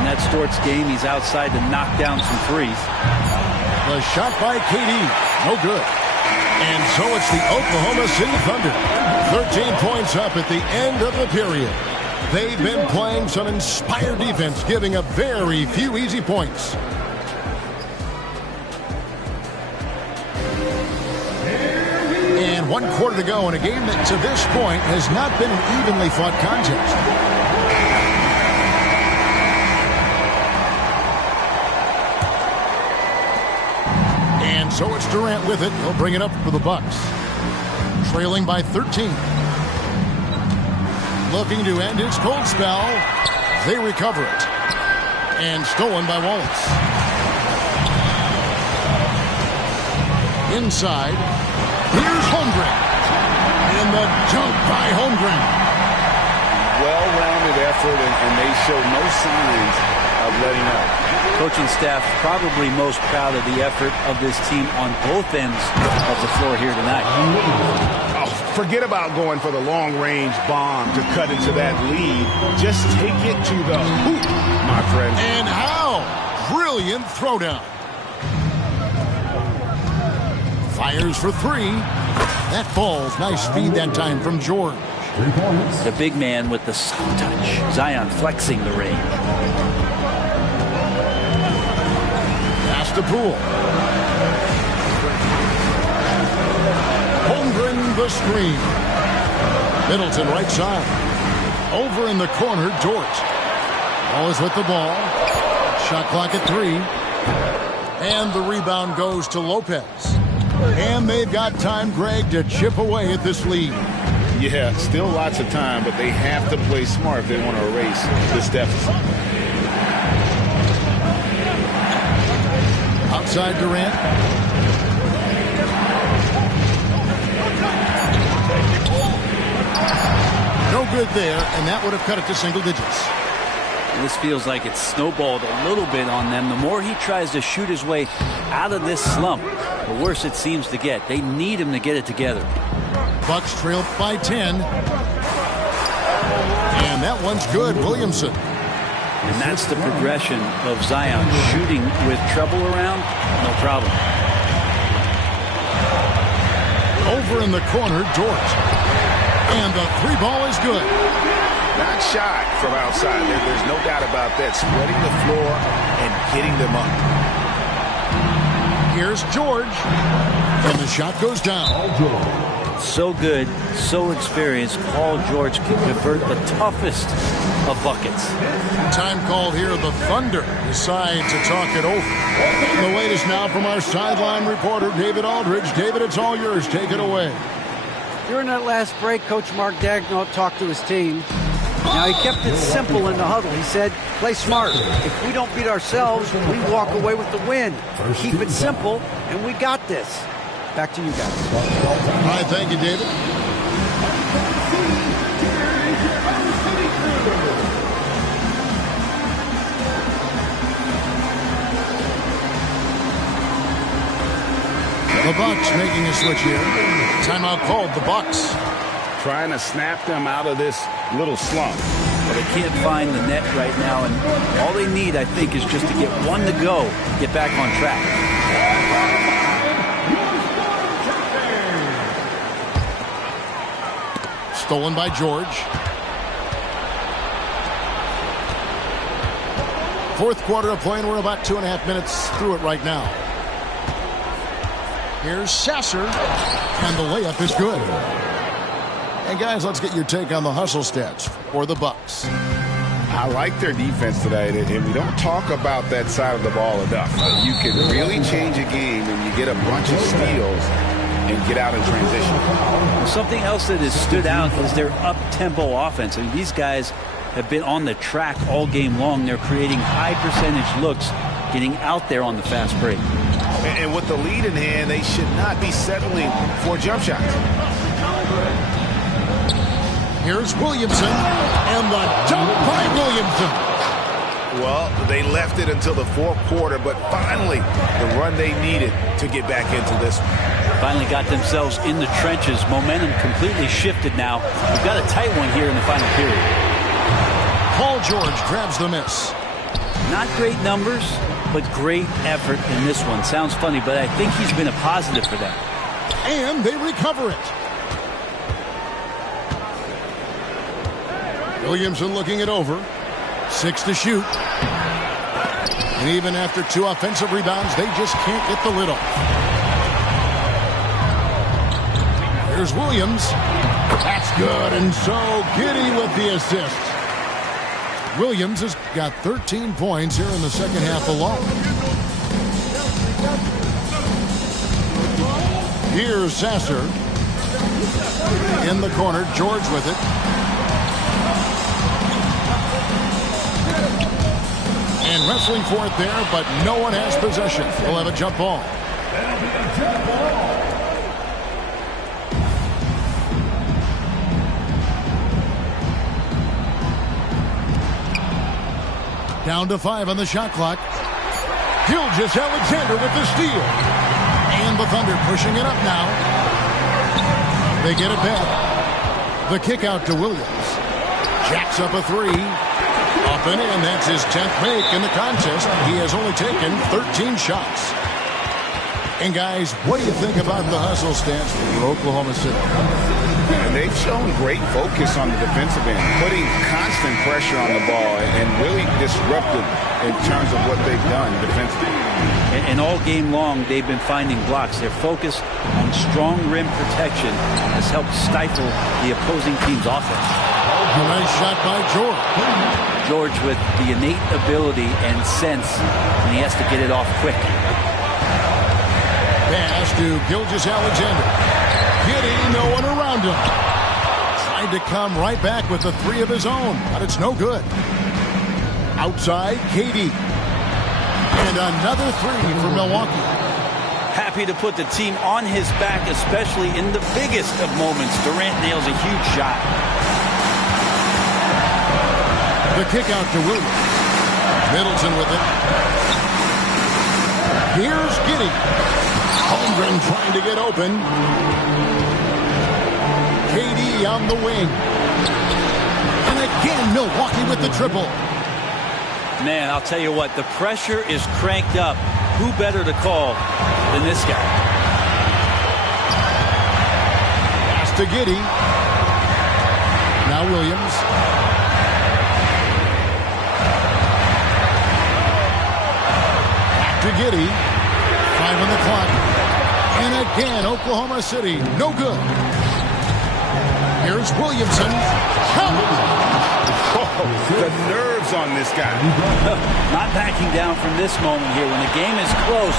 And that's Dort's game. He's outside to knock down some threes. The shot by KD. No good. And so it's the Oklahoma City Thunder. 13 points up at the end of the period. They've been playing some inspired defense, giving up very few easy points. And 1 quarter to go in a game that to this point has not been an evenly fought contest. And so it's Durant with it. He'll bring it up for the Bucks. Trailing by 13. Looking to end his cold spell. They recover it. And stolen by Wallace. Inside. Here's Holmgren. And the dunk by Holmgren. Well-rounded effort, and they show no signs of letting up. Coaching staff probably most proud of the effort of this team on both ends of the floor here tonight. Oh, forget about going for the long-range bomb to cut into that lead. Just take it to the hoop, my friend. And how? Brilliant throwdown. Fires for 3. That falls. Nice speed that time from George. 3 points. The big man with the soft touch. Zion flexing the range. Pass to Poole. Holmgren the screen. Middleton right side. Over in the corner, Dort. Always with the ball. Shot clock at 3. And the rebound goes to Lopez. And they've got time, Greg, to chip away at this lead. Yeah, still lots of time, but they have to play smart if they want to erase this deficit. Outside Durant. No good there, and that would have cut it to single digits. This feels like it's snowballed a little bit on them. The more he tries to shoot his way out of this slump, the worse it seems to get. They need him to get it together. Bucks trail by 10. And that one's good, Williamson. And that's the progression of Zion. Shooting with trouble around, no problem. Over in the corner, Dort. And the 3 ball is good. not shy from outside. There's no doubt about that. Spreading the floor and getting them up. Here's George. And the shot goes down. So good, so experienced. Paul George can convert the toughest of buckets. Time called here. The Thunder decide to talk it over. The latest now from our sideline reporter, David Aldridge. David, it's all yours. Take it away. During that last break, Coach Mark Daigneault talked to his team. Now, he kept it simple in the huddle. He said, play smart. If we don't beat ourselves, we walk away with the win. Keep it simple, and we got this. Back to you guys. All right, thank you, David. The Bucks making a switch here. Timeout called. The Bucks trying to snap them out of this little slump. Well, they can't find the net right now, and all they need, I think, is just to get one to go, get back on track. stolen by George. Fourth quarter of play, and we're about 2.5 minutes through it right now. Here's Sasser, and the layup is good. And guys, let's get your take on the hustle stats for the Bucks. I like their defense today, and we don't talk about that side of the ball enough. You can really change a game when you get a bunch of steals and get out in transition. Something else that has stood out is their up-tempo offense. I mean, these guys have been on the track all game long. They're creating high-percentage looks, getting out there on the fast break. And with the lead in hand, they should not be settling for jump shots. Here's Williamson, and the dunk by Williamson. Well, they left it until the fourth quarter, but finally the run they needed to get back into this one. Finally got themselves in the trenches. Momentum completely shifted now. We've got a tight one here in the final period. Paul George grabs the miss. Not great numbers, but great effort in this one. Sounds funny, but I think he's been a positive for them. And they recover it. Williamson looking it over. 6 to shoot. And even after 2 offensive rebounds, they just can't get the lid off. Here's Williams. That's good, and so Giddey with the assist. Williams has got 13 points here in the second half alone. Here's Sasser. In the corner, George with it. And wrestling for it there, but no one has possession. We'll have a jump ball. Down to 5 on the shot clock. Gilgeous-Alexander with the steal. And the Thunder pushing it up now. They get it back. The kick out to Williams. Jacks up a 3. Up and in. That's his 10th make in the contest. He has only taken 13 shots. And guys, what do you think about the hustle stats for Oklahoma City? And they've shown great focus on the defensive end, putting constant pressure on the ball and really disruptive in terms of what they've done defensively. And all game long, they've been finding blocks. Their focus on strong rim protection has helped stifle the opposing team's offense. A nice shot by George. George with the innate ability and sense, and he has to get it off quick. Pass to Gilgeous-Alexander. Giddey, no one around him. Tried to come right back with the 3 of his own, but it's no good. Outside, KD. And another 3 for Milwaukee. Happy to put the team on his back, especially in the biggest of moments. Durant nails a huge shot. The kick out to Williams. Middleton with it. Here's Giddey. Holmgren trying to get open. KD on the wing. And again, Milwaukee with the triple. Man, I'll tell you what, the pressure is cranked up. Who better to call than this guy? Pass to Giddey. Now Williams. to Giddey. 5 on the clock. And again, Oklahoma City, no good. Here's Williamson. The nerves on this guy. Not backing down from this moment here. When the game is close,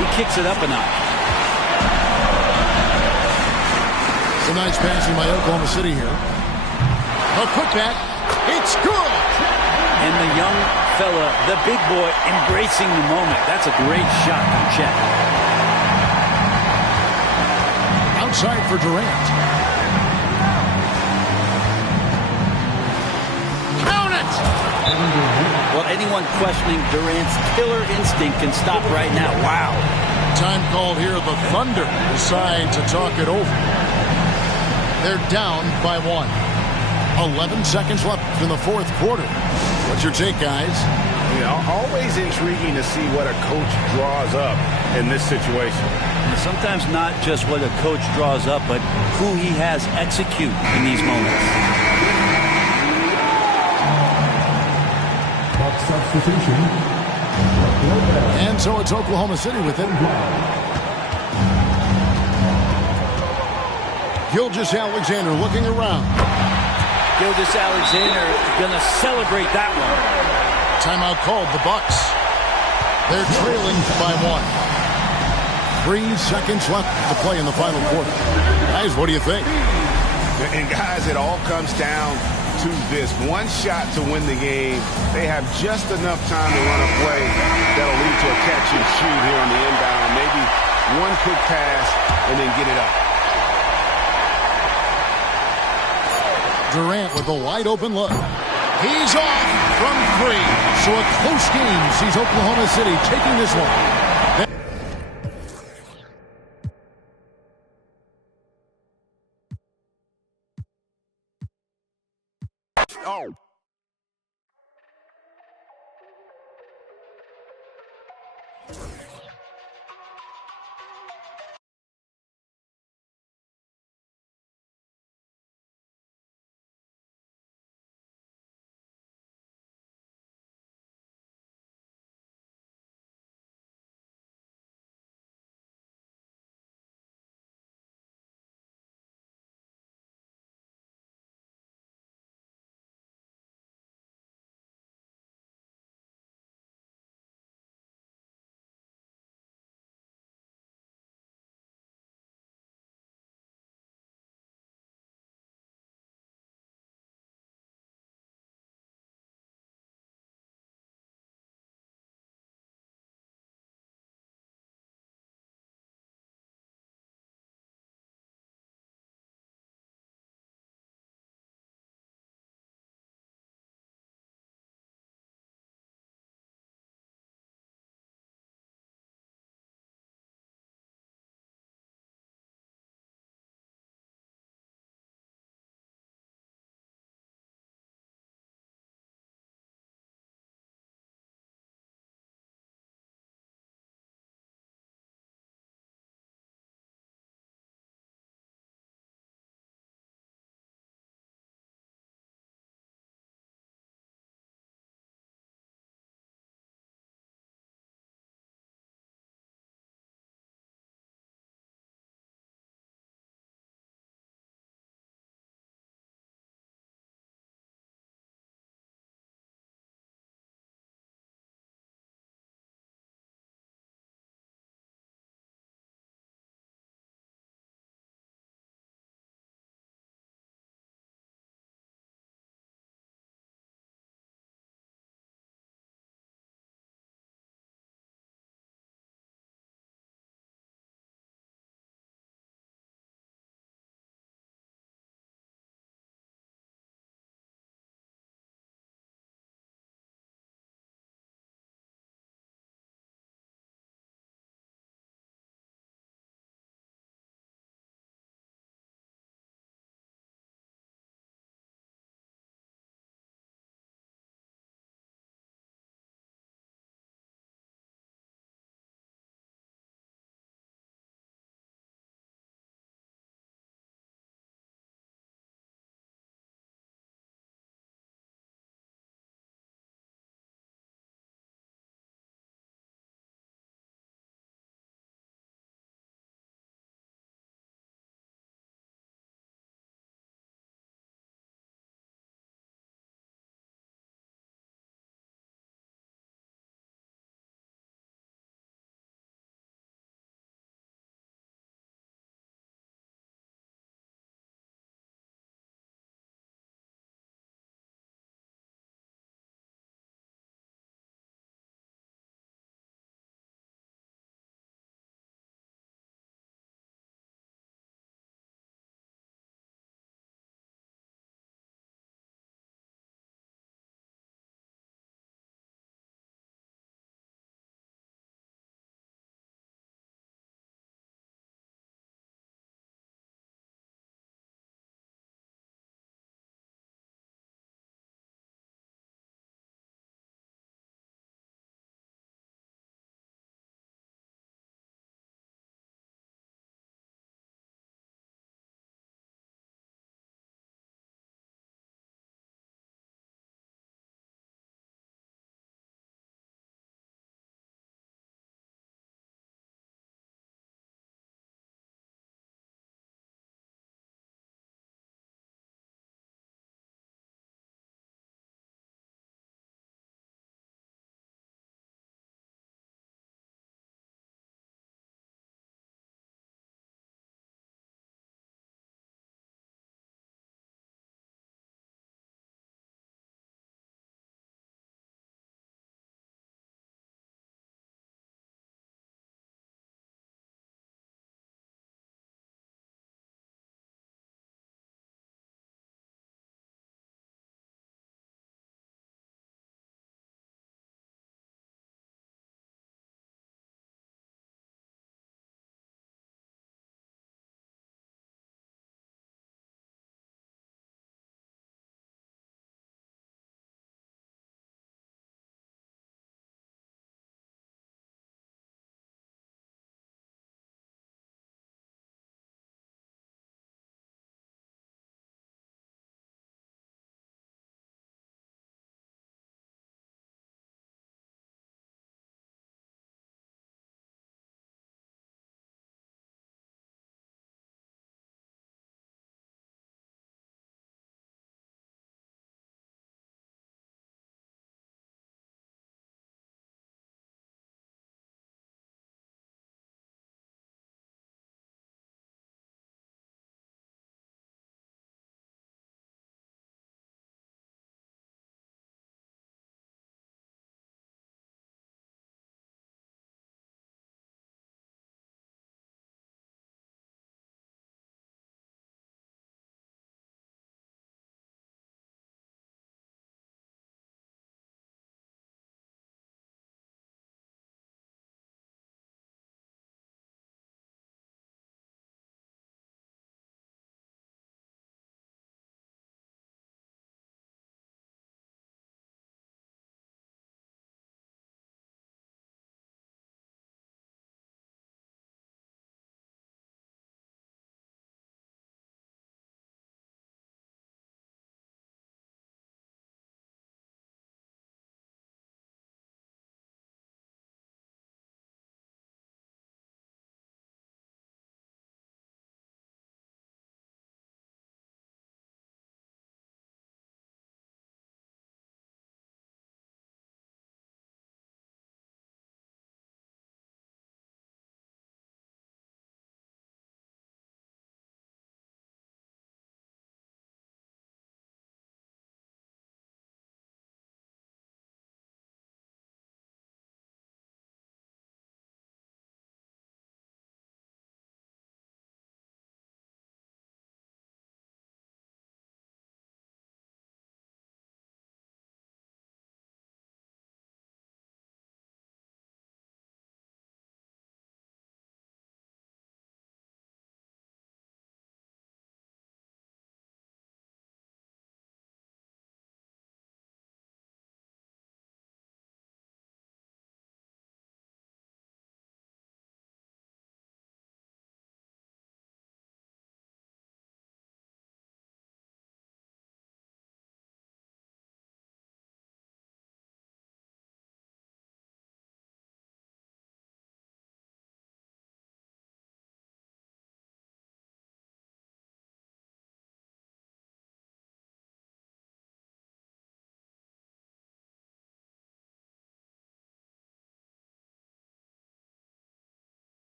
he kicks it up a notch. Some nice passing by Oklahoma City here. A quick back. It's good. And the young fella, the big boy, embracing the moment. That's a great shot from Chet. Outside for Durant. Count it! Well, anyone questioning Durant's killer instinct can stop right now. Wow. Time called here. The Thunder decide to talk it over. They're down by 1. 11 seconds left in the fourth quarter. What's your take, guys? You know, always intriguing to see what a coach draws up in this situation. And sometimes not just what a coach draws up, but who he has execute in these moments. Substitution. And so it's Oklahoma City with it. Gilgeous-Alexander looking around. Gilgeous-Alexander going to celebrate that one. Timeout called, the Bucks. They're trailing by 1. 3 seconds left to play in the final quarter. Guys, what do you think? And guys, it all comes down to this. One shot to win the game. They have just enough time to run a play that'll lead to a catch and shoot here on the inbound. Maybe one quick pass and then get it up. Durant with a wide open look. He's off from 3. So a close game sees Oklahoma City taking this one.